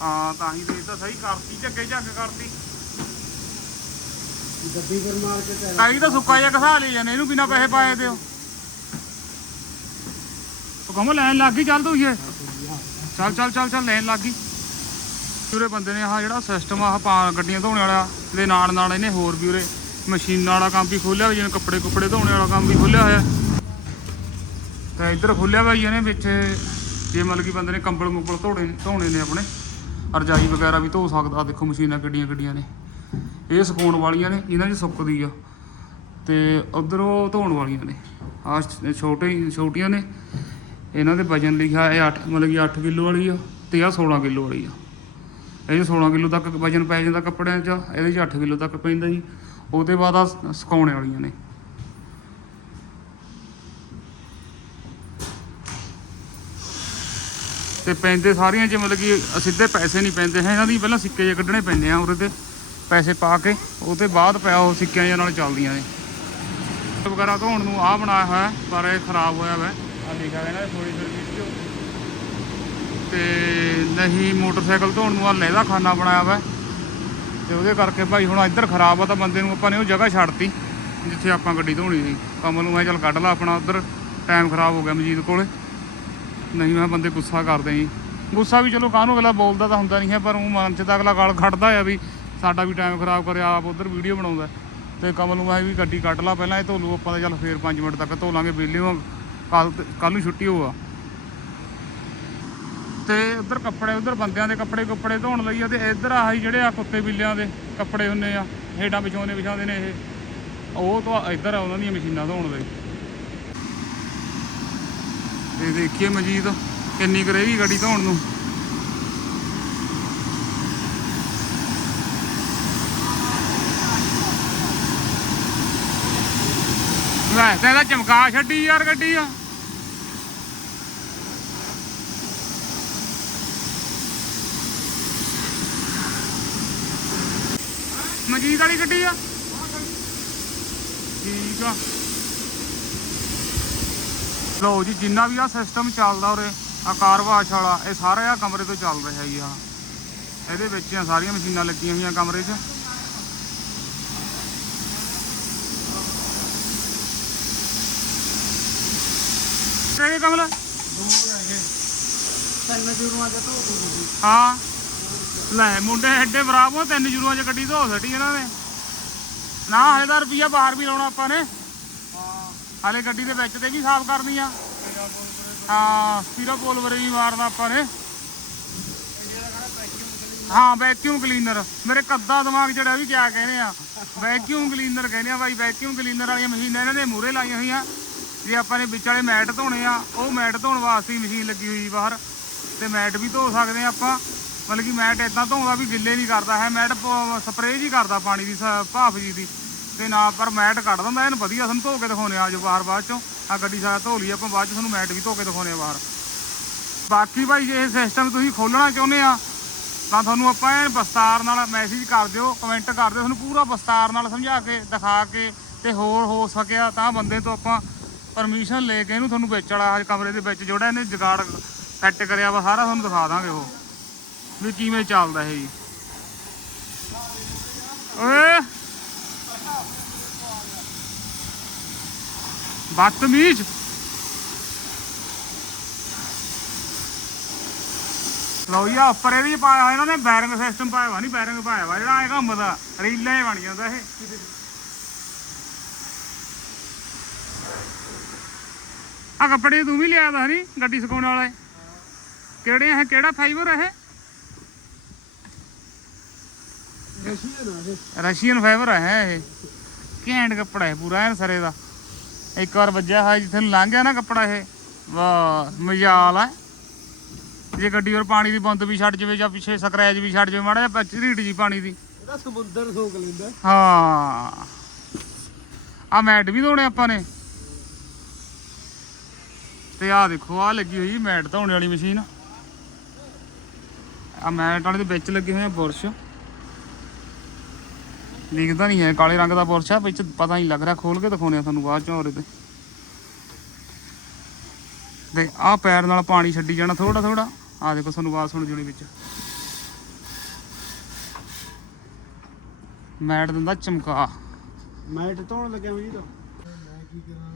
ਹਾਂ ਤਾਂ ਹੀ ਤੇ ਤਾਂ ਸਹੀ ਕਰਤੀ ਝੱਗੇ ਝੱਗ ਕਰਤੀ। ਗੱਡੀ ਕਰ ਮਾਰ ਕੇ ਟਾਇਰ ਕਾਈ ਤਾਂ ਸੁੱਕਾ ਜਿਹਾ ਘਸਾ ਲਈ ਜਾਂਦੇ ਇਹਨੂੰ ਬਿਨਾ ਪੈਸੇ ਪਾਏ ਦਿਓ। ਉਹ ਕਹਮ ਲੈਣ ਲੱਗ ਗਈ ਚੱਲ ਤੂੰ ਇਹ। ਚੱਲ ਚੱਲ ਚੱਲ ਚੱਲ ਲੈਣ ਲੱਗ ਗਈ। ਉਰੇ ਬੰਦੇ ਨੇ ਆਹ ਜਿਹੜਾ ਸਿਸਟਮ ਆਹ ਪਾ ਗੱਡੀਆਂ ਧੋਣ ਵਾਲਾ ਦੇ ਨਾਲ ਨਾਲ ਇਹਨੇ ਹੋਰ ਵੀ ਉਰੇ ਮਸ਼ੀਨਾਂ ਵਾਲਾ ਕੰਮ ਵੀ ਖੋਲਿਆ ਹੋਇਆ ਜਿਵੇਂ ਕੱਪੜੇ ਕੁੱਪੜੇ ਧੋਣ ਵਾਲਾ ਕੰਮ ਵੀ ਖੋਲਿਆ ਹੋਇਆ। ਤੇ ਇੱਧਰ ਖੋਲਿਆ ਹੋਇਆ ਇਹਨੇ ਵਿੱਚ ਜੇ ਮਤਲਬ ਕਿ ਬੰਦੇ ਨੇ ਕੰਬਲ ਕੁੰਬਲ ਧੋਣੇ ਧੋਣੇ ਨੇ ਆਪਣੇ। ਰਜਾਈ ਵਗੈਰਾ ਵੀ ਧੋ ਸਕਦਾ। ਦੇਖੋ ਮਸ਼ੀਨਾਂ ਕਿੱਡੀਆਂ ਕਿੱਡੀਆਂ ਨੇ। ਇਹ ਸੁਕਾਉਣ ਵਾਲੀਆਂ ਨੇ, ਇਹਨਾਂ 'ਚ ਸੁੱਕਦੀ ਆ। ਤੇ ਉਧਰ ਧੋਣ ਵਾਲੀਆਂ ਨੇ। ਆ ਛੋਟੇ ਛੋਟੀਆਂ ਨੇ। ਇਹਨਾਂ ਦੇ ਵਜਨ ਲਿਖਿਆ ਇਹ 8 ਮਤਲਬ ਕਿ 8 ਕਿਲੋ ਵਾਲੀ ਆ ਤੇ ਆ 16 ਕਿਲੋ ਵਾਲੀ ਆ। ਇਹ 'ਚ 16 ਕਿਲੋ ਤੱਕ ਵਜਨ ਪੈ ਜਾਂਦਾ ਕੱਪੜਿਆਂ 'ਚ, ਇਹਦੇ 'ਚ 8 ਕਿਲੋ ਤੱਕ ਪੈਂਦਾ ਜੀ। ਉਹਦੇ ਬਾਅਦ ਆ ਸੁਕਾਉਣ ਵਾਲੀਆਂ ਨੇ। ਤੇ ਪੈਂਦੇ ਸਾਰੀਆਂ 'ਚ ਮਤਲਬ ਕਿ ਸਿੱਧੇ ਪੈਸੇ ਨਹੀਂ ਪੈਂਦੇ ਹੈ ਇਹਨਾਂ ਦੀ ਪਹਿਲਾਂ ਸਿੱਕੇ ਜੇ ਕੱਢਣੇ ਪੈਂਦੇ ਆ ਉਹਦੇ ਤੇ ਪੈਸੇ ਪਾ ਕੇ ਉਹ ਤੇ ਬਾਅਦ ਪਿਆ ਉਹ ਸਿੱਕਿਆਂ ਜਿਹੇ ਨਾਲ ਚੱਲਦੀਆਂ ਨੇ। ਵਗੈਰਾ ਧੋਣ ਨੂੰ ਆ ਬਣਾਇਆ ਹੋਇਆ ਪਰ ਇਹ ਖਰਾਬ ਹੋਇਆ ਵਾ। ਆ ਲਿਖਿਆ ਹੋਇਆ ਨਾ ਥੋੜੀ ਜਿਹੀ ਵੀਡੀਓ ਤੇ ਨਹੀਂ ਮੋਟਰਸਾਈਕਲ ਧੋਣ ਨੂੰ ਆ ਲਹਿਦਾ ਖਾਨਾ ਬਣਾਇਆ ਵਾ। ਤੇ ਉਹਦੇ ਕਰਕੇ ਭਾਈ ਹੁਣ ਇੱਧਰ ਖਰਾਬ ਆ ਤਾਂ ਬੰਦੇ ਨੂੰ ਆਪਾਂ ਨੇ ਉਹ ਜਗ੍ਹਾ ਛੱਡਤੀ ਜਿੱਥੇ ਆਪਾਂ ਗੱਡੀ ਧੋਣੀ ਸੀ। ਕਮਲ ਨੂੰ ਮੈਂ ਚੱਲ ਕੱਢ ਲਾ ਆਪਣਾ ਉੱਧਰ ਟਾਈਮ ਖਰਾਬ ਹੋ ਗਿਆ ਮਜੀਦ ਕੋਲੇ। ਨਹੀਂ, ਮੈਂ ਬੰਦੇ ਗੁੱਸਾ ਕਰਦੇ ਜੀ। ਗੁੱਸਾ ਵੀ ਚਲੋ ਕਾਹਨੂੰ ਅਗਲਾ ਬੋਲਦਾ ਤਾਂ ਹੁੰਦਾ ਨਹੀਂ ਹੈ, ਪਰ ਉਹ ਮਨ 'ਚ ਤਾਂ ਅਗਲਾ ਗਾਲ ਖੜਦਾ ਆ ਵੀ ਸਾਡਾ ਵੀ ਟਾਈਮ ਖਰਾਬ ਕਰਿਆ, ਆਪ ਉਧਰ ਵੀਡੀਓ ਬਣਾਉਂਦਾ। ਤੇ ਕਮਲ ਨੂੰ ਮੈਂ ਵੀ ਗੱਡੀ ਕੱਢ ਲਾ ਪਹਿਲਾਂ ਇਹ ਧੋਲੂ, ਆਪਾਂ ਤਾਂ ਚੱਲ ਫੇਰ 5 ਮਿੰਟ ਤੱਕ ਧੋ ਲਾਂਗੇ ਵਿਹਲੇ ਹੋ ਕੱਲ ਕੱਲ ਨੂੰ ਛੁੱਟੀ ਹੋਆ ਤੇ ਉਧਰ ਕੱਪੜੇ ਉਧਰ ਬੰਦਿਆਂ ਦੇ ਕੱਪੜੇ ਕੁੱਪੜੇ ਧੋਣ ਲਈ ਆ ਤੇ ਇੱਧਰ ਆਹੀ ਜਿਹੜੇ ਆ ਕੁੱਤੇ ਬਿੱਲਿਆਂ ਦੇ ਕੱਪੜੇ ਹੁੰਨੇ ਆ, ਹੇਡਾਂ ਵਿਛਾਉਂਦੇ ਵਿਛਾਉਂਦੇ ਨੇ ਇਹ। ਉਹ ਤਾਂ ਇੱਧਰ ਆ, ਉਹਨਾਂ ਦੀਆਂ ਮਸ਼ੀਨਾਂ ਧੋਣ ਲਈ। ਤੇ ਦੇਖੀਏ ਮਜੀਦ, ਕਿੰਨੀ ਕੁ ਰਹੇਗੀ ਗੱਡੀ ਧੋਣ ਨੂੰ। ਲੈ, ਤੇ ਇਹਦਾ ਚਮਕਾ ਛੱਡੀ ਯਾਰ ਗੱਡੀ ਆ। ਮਜੀਦ ਵਾਲੀ ਗੱਡੀ ਆ। ਠੀਕ ਆ। ਲਓ ਜੀ ਜਿੰਨਾ ਵੀ ਆ ਸਿਸਟਮ ਚੱਲਦਾ ਉਰੇ ਆ ਕਾਰ ਵਾਸ਼ ਵਾਲਾ ਇਹ ਸਾਰਾ ਆ ਕਮਰੇ ਤੋਂ ਚੱਲ ਰਿਹਾ ਜੀ ਆ। ਇਹਦੇ ਵਿੱਚ ਆ ਸਾਰੀਆਂ ਮਸ਼ੀਨਾਂ ਲੱਗੀਆਂ ਹੋਈਆਂ ਕਮਰੇ 'ਚ। ਗਏ ਕਮਲ? ਦੋ ਤਿੰਨ ਜੁਰਮਾਂ ਦੇ ਧੋ ਦੂਗੀ ਹਾਂ। ਲੈ ਮੁੰਡੇ ਐਡੇ ਬਰਾਬਰ ਤਿੰਨ ਜੂਰੂਆਂ 'ਚ ਗੱਡੀ ਧੋ ਛੱਡੀ ਇਹਨਾਂ ਨੇ। ਨਾ ਹਲੇ ਤਾਂ ਰੁਪਈਆ ਬਾਹਰ ਵੀ ਲਾਉਣਾ ਆਪਾਂ ਨੇ। ਹਾਲੇ ਗੱਡੀ ਦੇ ਵਿੱਚ ਤੇ ਵੀ ਸਾਫ਼ ਕਰਨੀ ਆ? ਹਾਂ ਸਪੀਰਾ ਪੋਲਵਰ ਵੀ ਮਾਰਨਾ ਆਪਾਂ ਨੇ। ਹਾਂ ਵੈਕਿਊਮ ਕਲੀਨਰ ਮੇਰੇ ਕੱਦਾ ਦਿਮਾਗ ਜਿਹੜਾ ਵੀ ਕਿਆ ਕਹਿੰਦੇ ਆ। ਵੈਕਿਊਮ ਕਲੀਨਰ ਕਹਿੰਦੇ ਆ ਬਾਈ ਵੈਕਿਊਮ ਕਲੀਨਰ ਵਾਲੀਆਂ ਮਸ਼ੀਨਾਂ ਇਹਨਾਂ ਨੇ ਮੂਹਰੇ ਲਾਈਆਂ ਹੋਈਆਂ। ਜੇ ਆਪਾਂ ਨੇ ਵਿੱਚ ਵਾਲੇ ਮੈਟ ਧੋਣੇ ਆ, ਉਹ ਮੈਟ ਧੋਣ ਵਾਸਤੇ ਮਸ਼ੀਨ ਲੱਗੀ ਹੋਈ ਬਾਹਰ। ਤੇ ਮੈਟ ਵੀ ਧੋ ਸਕਦੇ ਆ ਆਪਾਂ। ਮਤਲਬ ਕਿ ਮੈਟ ਇਦਾਂ ਧੋਂਦਾ ਵੀ ਗਿੱਲੇ ਨਹੀਂ ਕਰਦਾ ਹੈ। ਮੈਟ ਸਪਰੇਅ ਜੀ ਕਰਦਾ ਪਾਣੀ ਦੀ, ਸ- ਭਾਫ ਜੀ ਦੀ। ਤੇ ਨਾ ਪਰ ਮੈਟ ਕੱਢ ਦਿੰਦਾ, ਇਹਨੂੰ ਵਧੀਆ ਸਾਨੂੰ ਧੋ ਕੇ ਦਿਖਾਉਣੇ ਆ ਜੋ ਬਾਹਰ ਬਾਅਦ ਚੋਂ। ਆ ਗੱਡੀ ਸਾਰਾ ਧੋ ਲਈ, ਆਪਾਂ ਬਾਅਦ ਚ ਤੁਹਾਨੂੰ ਮੈਟ ਵੀ ਧੋ ਕੇ ਦਿਖਾਉਣੇ ਆ ਬਾਹਰ। ਬਾਕੀ ਭਾਈ ਜੇ ਇਹ ਸਿਸਟਮ ਤੁਸੀਂ ਖੋਲਣਾ ਚਾਹੁੰਦੇ ਆ, ਤਾਂ ਤੁਹਾਨੂੰ ਆਪਾਂ ਇਹ ਵਿਸਤਾਰ ਨਾਲ ਮੈਸੇਜ ਕਰ ਦਿਓ ਕਮੈਂਟ ਕਰ ਦਿਓ, ਤੁਹਾਨੂੰ ਪੂਰਾ ਵਿਸਤਾਰ ਨਾਲ ਸਮਝਾ ਕੇ, ਦਿਖਾ ਕੇ ਤੇ ਹੋਰ ਹੋ ਸਕਿਆ ਤਾਂ ਬੰਦੇ ਤੋਂ ਆਪਾਂ ਪਰਮਿਸ਼ਨ ਲੈ ਕੇ ਇਹਨੂੰ ਤੁਹਾਨੂੰ ਵਿੱਚ ਵਾਲਾ ਕਮਰੇ ਦੇ ਵਿੱਚ ਜਿਹੜਾ ਇਹਨੇ ਜਗਾੜ ਸੈੱਟ ਕਰਿਆ ਵਾ, ਸਾਰਾ ਤੁਹਾਨੂੰ ਦਿਖਾ ਦਾਂਗੇ ਉਹ। ਵੀ ਕਿਵੇਂ ਚੱਲਦਾ ਇਹ ਜੀ। ਓਏ! ਬਦਤਮੀਜ਼ ਲਓ ਉੱਪਰ ਇਹਦੇ 'ਚ ਪਾਇਆ ਹੋਇਆ ਇਹਨਾਂ ਨੇ ਬੈਰਿੰਗ ਸਿਸਟਮ ਪਾਇਆ ਵਾ ਨਹੀਂ ਬੈਰਿੰਗ ਪਾਇਆ ਵਾ ਜਿਹੜਾ ਇਹ ਘੁੰਮਦਾ ਰੀਲਾਂ ਹੀ ਬਣ ਜਾਂਦਾ ਇਹ। ਆ ਕੱਪੜੇ ਤੂੰ ਵੀ ਲਿਆ ਦਾ ਨਹੀਂ ਗੱਡੀ ਸੁਕਾਉਣ ਵਾਲੇ ਕਿਹੜੇ ਇਹ ਕਿਹੜਾ ਫਾਈਬਰ ਇਹ? ਰਸ਼ੀਅਨ ਇਹ। ਰਸ਼ੀਅਨ ਫਾਈਬਰ ਹੈ ਇਹ ਘੈਂਟ ਕੱਪੜਾ ਹੈ ਪੂਰਾ ਐਨ ਸਰੇ ਦਾ। ਇੱਕ ਵਾਰ ਵੱਜਿਆ ਹੋਇਆ ਜਿੱਥੇ ਨੂੰ ਲੰਘ ਗਿਆ ਨਾ ਕੱਪੜਾ ਇਹ ਵਾਹ ਮਜਾਲ ਹੈ ਜੇ ਗੱਡੀ ਹੋਰ ਪਾਣੀ ਦੀ ਬੁੰਦ ਵੀ ਛੱਡ ਜਾਵੇ ਜਾਂ ਪਿੱਛੇ ਸਕਰੈਚ ਵੀ ਛੱਡ ਜਾਵੇ ਮਾੜਾ ਜਿਹਾ ਝਰੀਟ ਜੀ ਪਾਣੀ ਦੀ। ਇਹਦਾ ਸਮੁੰਦਰ ਸੋਕ ਲੈਂਦਾ। ਹਾਂ। ਆ ਮੈਟ ਵੀ ਧੋਣੇ ਆਪਾਂ ਨੇ। ਤੇ ਆ ਦੇਖੋ ਆ ਲੱਗੀ ਹੋਈ ਮੈਟ ਧੋਣੇ ਵਾਲੀ ਮਸ਼ੀਨ। ਆ ਮੈਟ ਵਾਲੇ ਦੇ ਵਿੱਚ ਲੱਗੇ ਹੋਏ ਆ ਬੁਰਸ਼। ਦਿਖਦਾ ਨਹੀਂ ਹੈ ਕਾਲੇ ਰੰਗ ਦਾ ਬੁਰਸ਼ ਆ ਵਿੱਚ ਪਤਾ ਨਹੀਂ ਲੱਗ ਰਿਹਾ ਖੋਲ ਕੇ ਦਿਖਾਉਣੇ ਆ ਤੁਹਾਨੂੰ ਬਾਅਦ ਚੋਂ ਹੋਰ ਤੇ ਤੇ ਆ ਪੈਰ ਨਾਲ ਪਾਣੀ ਛੱਡੀ ਜਾਣਾ ਥੋੜਾ ਥੋੜਾ ਆ ਦੇਖੋ ਤੁਹਾਨੂੰ ਆਵਾਜ਼ ਸੁਣ ਜਣੀ ਵਿੱਚ। ਮੈਟ ਦਿੰਦਾ ਚਮਕਾ। ਮੈਟ ਧੋਣ ਲੱਗਿਆ ਵੀ ਤਾਂ। ਮੈਂ ਕੀ ਕਰਾਂ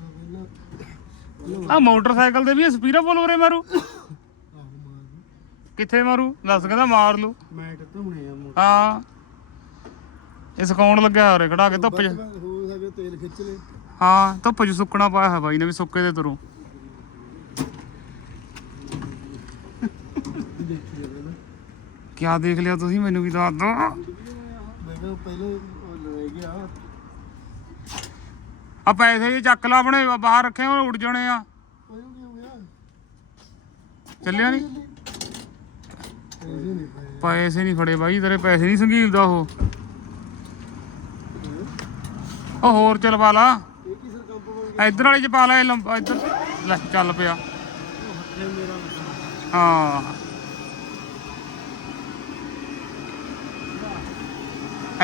ਪਹਿਲਾਂ ਆ ਮੋਟਰਸਾਈਕਲ ਤੇ ਵੀ ਸਪੀਰਾ ਮਾਰੂ ਆਹੋ ਮਾਰ। ਕਿੱਥੇ ਮਾਰੂ? ਦੱਸ ਕਹਿੰਦਾ ਮਾਰ ਲੂ ਮੈਟ ਧੋਣੇ ਆ ਮੋਟਰ। ਹਾਂ। ਇਹ ਸੁਕਾਉਣ ਲੱਗਿਆ ਹੋਰੇ ਖੜਾ ਕੇ ਧੁੱਪ 'ਚ। ਹੋ ਸਕੇ ਤੇਲ ਖਿੱਚ ਲੈ। ਹਾਂ ਧੁੱਪ 'ਚ ਸੁੱਕਣਾ ਪਾਇਆ ਹੈ ਬਾਈ ਨੇ ਵੀ ਸੁੱਕੇ ਦੇ ਤੁਰੋਂ। ਕਿਆ ਦੇਖ ਲਿਆ ਤੁਸੀਂ ਮੈਨੂੰ ਵੀ ਦੱਸ ਦੋ ਪਹਿਲਾਂ ਲੈ ਗਿਆ। ਆ ਪੈਸੇ ਜੇ ਚੱਕ ਲਾ ਆਪਣੇ ਬਾਹਰ ਰੱਖੇ ਉਹ ਉੱਡ ਜਾਣੇ ਆ। ਹੋ ਚੱਲਿਆ ਨਹੀਂ ਪੈਸੇ ਨਹੀਂ ਫੜੇ ਬਾਈ ਤੇਰੇ ਪੈਸੇ ਨਹੀਂ ਸੰਗੀਲਦਾ ਉਹ। ਉਹ ਹੋਰ ਚਲਵਾ ਲਾ। ਇੱਧਰ ਵਾਲੇ ਚ ਪਾ ਲੈ ਲੰਬਾ, ਇੱਧਰ। ਲੈ, ਚੱਲ ਪਿਆ। ਹਾਂ।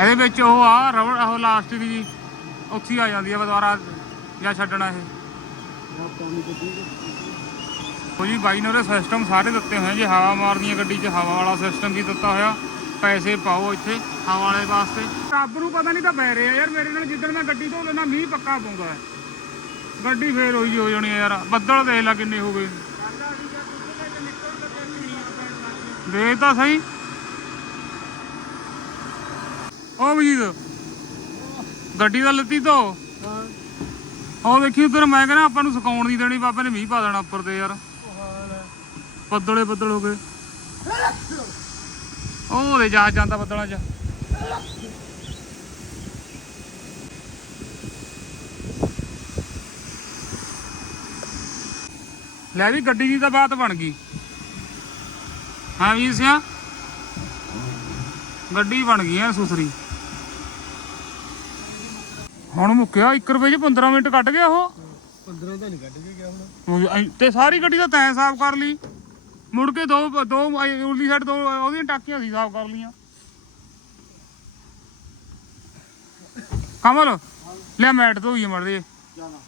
ਇਹਦੇ ਵਿੱਚ ਉਹ ਆ, ਰਬੜ ਉਹ ਲਾਸਟਿਕ ਜੀ। ਉੱਥੇ ਆ ਜਾਂਦੀ ਆ ਦੁਬਾਰਾ, ਜਾਂ ਛੱਡਣਾ ਇਹ। ਉਹ ਜੀ ਬਾਈ ਨੇ ਉਹਦੇ ਸਿਸਟਮ ਸਾਰੇ ਦਿੱਤੇ ਹੋਏ ਜੀ, ਹਵਾ ਮਾਰਨੀ ਹੈ ਗੱਡੀ 'ਚ, ਹਵਾ ਵਾਲਾ ਸਿਸਟਮ ਵੀ ਦਿੱਤਾ ਹੋਇਆ। ਪੈਸੇ ਪਾਓ ਇੱਥੇ ਹਵਾ ਵਾਲੇ ਵਾਸਤੇ। ਰੱਬ ਨੂੰ ਪਤਾ ਨਹੀਂ ਤਾਂ ਬਹਿ ਰਿਹਾ ਯਾਰ ਮੇਰੇ ਨਾਲ ਜਿੱਦਣ ਮੈਂ ਗੱਡੀ ਧੋ ਲੈਣਾ ਮੀਂਹ ਪੱਕਾ ਪਾਉਂਦਾ। ਹੈ ਗੱਡੀ ਫੇਰ ਹੋਈ ਹੋ ਜਾਣੀ ਯਾਰ। ਬੱਦਲ ਦੇਖ ਲੈ ਕਿੰਨੇ ਹੋ ਗਏ। ਦੇ ਤਾਂ ਸਹੀ। ਉਹ ਵਜੀਦ ਗੱਡੀ ਦਾ ਲੱਤੀ ਧੋ। ਹਾਂ ਉਹ ਦੇਖੀ ਉਧਰ ਮੈਂ ਕਹਿੰਦਾ ਆਪਾਂ ਨੂੰ ਸੁਕਾਉਣ ਦੀ ਦੇਣੀ ਬਾਬੇ ਨੇ ਮੀਂਹ ਪਾ ਦੇਣਾ ਉੱਪਰ ਤੇ ਯਾਰ। ਉਹ ਬੱਦਲੇ ਬੱਦਲ ਹੋ ਗਏ। ਉਹ ਦੇ ਜਾ ਜਾਂਦਾ ਬੱਦਲਾਂ 'ਚ। ਲੈ ਵੀ ਗੱਡੀ ਦੀ ਤਾਂ ਬਾਤ ਬਣ ਗਈ। ਹਾਂ ਵੀਰ ਸਿਆ? ਗੱਡੀ ਬਣ ਗਈ ਐ ਸੁਸਰੀ ਹੁਣ ਮੁੱਕਿਆ 1 ਰੁਪਏ 'ਚ 15 ਮਿੰਟ ਕੱਢ ਗਿਆ ਉਹ। 15 ਤਾਂ ਨਹੀਂ ਕੱਢ ਕੇ ਗਿਆ ਹੁਣ। ਤੇ ਸਾਰੀ ਗੱਡੀ ਤਾਂ ਤੈਂ ਸਾਫ਼ ਕਰ ਲਈ। ਮੁੜ ਕੇ ਦੋ ਦੋ ਉਰਲੀ ਸਾਈਡ ਦੋ ਉਹਦੀਆਂ ਟਾਕੀਆਂ ਸੀ ਸਾਫ਼ ਕਰ ਲੀਆਂ ਕਮਲ ਲੈ ਮੈਟ ਧੋਈਏ ਮੜਦੇ ਜਾਣਾ।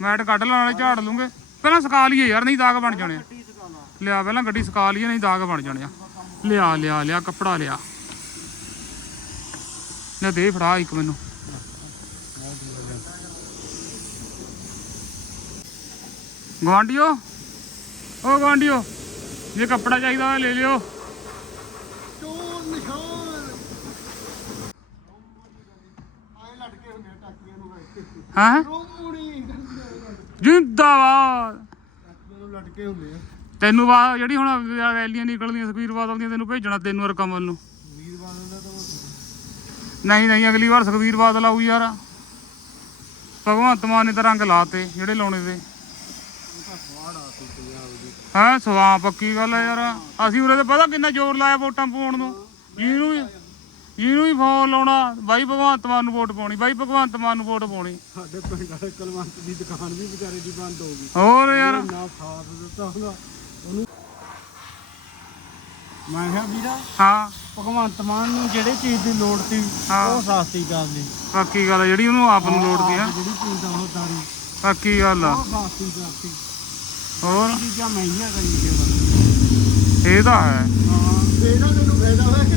ਮੈਟ ਕੱਢ ਲੈਣ ਵਾਲੇ ਝਾੜ ਲੂੰਗੇ। ਪਹਿਲਾਂ ਸੁਕਾ ਲਈਏ ਯਾਰ ਨਹੀਂ ਦਾਗ ਬਣ ਜਾਣੇ। ਲਿਆ ਪਹਿਲਾਂ ਗੱਡੀ ਸੁਕਾ ਲਈਏ ਨਹੀਂ ਦਾਗ ਬਣ ਜਾਣੇ ਆ। ਲਿਆ ਲਿਆ ਲਿਆ ਕੱਪੜਾ ਲਿਆ। ਲੈ ਦੇ ਫੜਾ ਇੱਕ ਮੈਨੂੰ। ਗਵਾਂਡੀਓ ਓ ਗਵਾਂਡੀਓ ਜੇ ਕੱਪੜਾ ਚਾਹੀਦਾ ਹੋਇਆ ਲੈ ਲਿਓ। ਚੋਰ ਨਿਸ਼ਾਨ। ਆਏ ਲਟਕੇ ਹੁੰਦੇ ਆ ਟਾਕੀਆਂ ਨੂੰ ਟਾਕੀਆਂ ਹਾਂ? ਰੋਮੂਣੀ ਜਿੰਦਾਬਾਦ। ਨੂੰ ਲਟਕੇ ਹੁੰਦੇ ਆ। ਤੈਨੂੰ ਵਾ ਜਿਹੜੀ ਹੁਣ ਰੈਲੀਆਂ ਨਿਕਲਦੀਆਂ ਸੁਖਬੀਰ ਬਾਦਲ ਦੀਆਂ ਤੈਨੂੰ ਭੇਜਣਾ ਤੈਨੂੰ ਔਰ ਕਮਲ ਨੂੰ ਦਾ ਤਾਂ ਨਹੀਂ ਨਹੀਂ ਅਗਲੀ ਵਾਰ ਸੁਖਬੀਰ ਬਾਦਲ ਆਊ ਯਾਰ। ਭਗਵੰਤ ਮਾਨ ਨੇ ਤਾਂ ਰੰਗ ਲਾਤੇ ਜਿਹੜੇ ਲਾਉਣੇ ਤੇ। ਹਾਂ ਸਵਾ ਪੱਕੀ ਗੱਲ ਹੈ ਯਾਰ। ਅਸੀਂ ਉਰੇ ਤੇ ਪਤਾ ਕਿੰਨਾ ਜ਼ੋਰ ਲਾਇਆ ਵੋਟਾਂ ਪਾਉਣ ਨੂੰ। ਜਿਹਨੂੰ ਵੀ ਜਿਹਨੂੰ ਵੀ ਫੋਨ ਲਾਉਣਾ ਬਾਈ ਭਗਵੰਤ ਮਾਨ ਨੂੰ ਵੋਟ ਪਾਉਣੀ ਬਾਈ ਭਗਵੰਤ ਮਾਨ ਨੂੰ ਵੋਟ ਪਾਉਣੀ। ਸਾਡੇ ਪਿੰਡ ਵਾਲੇ ਕਲਵੰਤ ਦੀ ਦੁਕਾਨ ਵੀ ਵਿਚਾਰੇ ਦੀ ਬੰਦ ਹੋ ਗਈ। ਹੋਰ ਯਾਰ। ਨਾ ਸਾਥ ਦਿੱਤਾ ਉਹਦਾ। ਉਹਨੂੰ ਮੈਂ ਕਿਹਾ ਵੀਰਾ ਹਾਂ। ਭਗਵੰਤ ਮਾਨ ਨੂੰ ਜਿਹੜੇ ਚੀਜ਼ ਦੀ ਲੋੜ ਸੀ ਹਾਂ। ਉਹ ਸਸਤੀ ਕਰ ਲਈ। ਪੱਕੀ ਗੱਲ ਹੈ ਜਿਹੜੀ ਉਹਨੂੰ ਆਪ ਨੂੰ ਲੋੜ ਦੀ ਆ ਜਿਹੜੀ ਚੀਜ਼ ਦਾ ਉਹ ਦਾਰੀ। ਪੱਕੀ ਗੱਲ ਆ? ਹੋਰ? ਚੀਜ਼ਾਂ ਮਹਿੰਗੀਆਂ ਕਰੀ ਗਏ ਇਹ ਤਾਂ ਹੈ। ਹਾਂ ਇਹਦਾ ਤੈਨੂੰ ਫਾਇਦਾ ਹੋਇਆ ਕਿ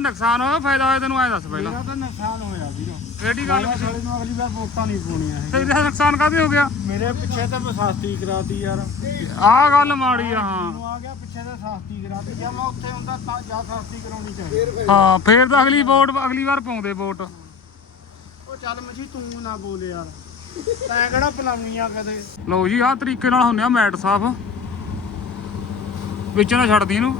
ਨੁਕਸਾਨ? ਹੋਇਆ ਫਾਇਦਾ ਹੋਇਆ ਤੈਨੂੰ ਐ ਦੱਸ ਪਹਿਲਾਂ। ਮੇਰਾ ਤਾਂ ਨੁਕਸਾਨ ਹੋਇਆ ਵੀਰਾ ਕਿਹੜੀ ਗੱਲ? ਸਾਲੇ ਨੂੰ ਅਗਲੀ ਵਾਰ ਵੋਟਾਂ ਨਹੀਂ ਪਾਉਣੀਆਂ ਇਹ ਤੇਰਾ ਨੁਕਸਾਨ ਕਾਹਦੇ ਹੋ ਗਿਆ? ਮੇਰੇ ਪਿੱਛੇ ਤੇ ਸਸਤੀ ਕਰਾਤੀ ਯਾਰ। ਆਹ ਗੱਲ ਮਾੜੀ ਆ ਹਾਂ। ਆ ਗਿਆ ਪਿੱਛੇ ਤੇ ਸਸਤੀ ਕਰਾਤੀ। ਜੇ ਮੈਂ ਉੱਥੇ ਹੁੰਦਾ ਤਾਂ ਜਾਂ ਸਸਤੀ ਕਰਾਉਣੀ ਚਾਹੀਦੀ। ਹਾਂ ਫੇਰ ਤਾਂ ਅਗਲੀ ਵੋਟ ਅਗਲੀ ਵਾਰ ਪਾਉਂਦੇ ਵੋਟ। ਉਹ ਚੱਲ ਮਜੀ ਤੂੰ ਨਾ ਬੋਲ ਯਾਰ। ਤੈਂ ਕਿਹੜਾ ਪਲਾਉਣੀ ਆ ਕਦੇ? ਲਓ ਜੀ, ਆਹ ਤਰੀਕੇ ਨਾਲ ਹੁੰਨੇ ਆ ਮੈਟ ਸਾਫ਼। ਵਿੱਚ ਨਾ ਛੱਡਦੀ ਇਹਨੂੰ।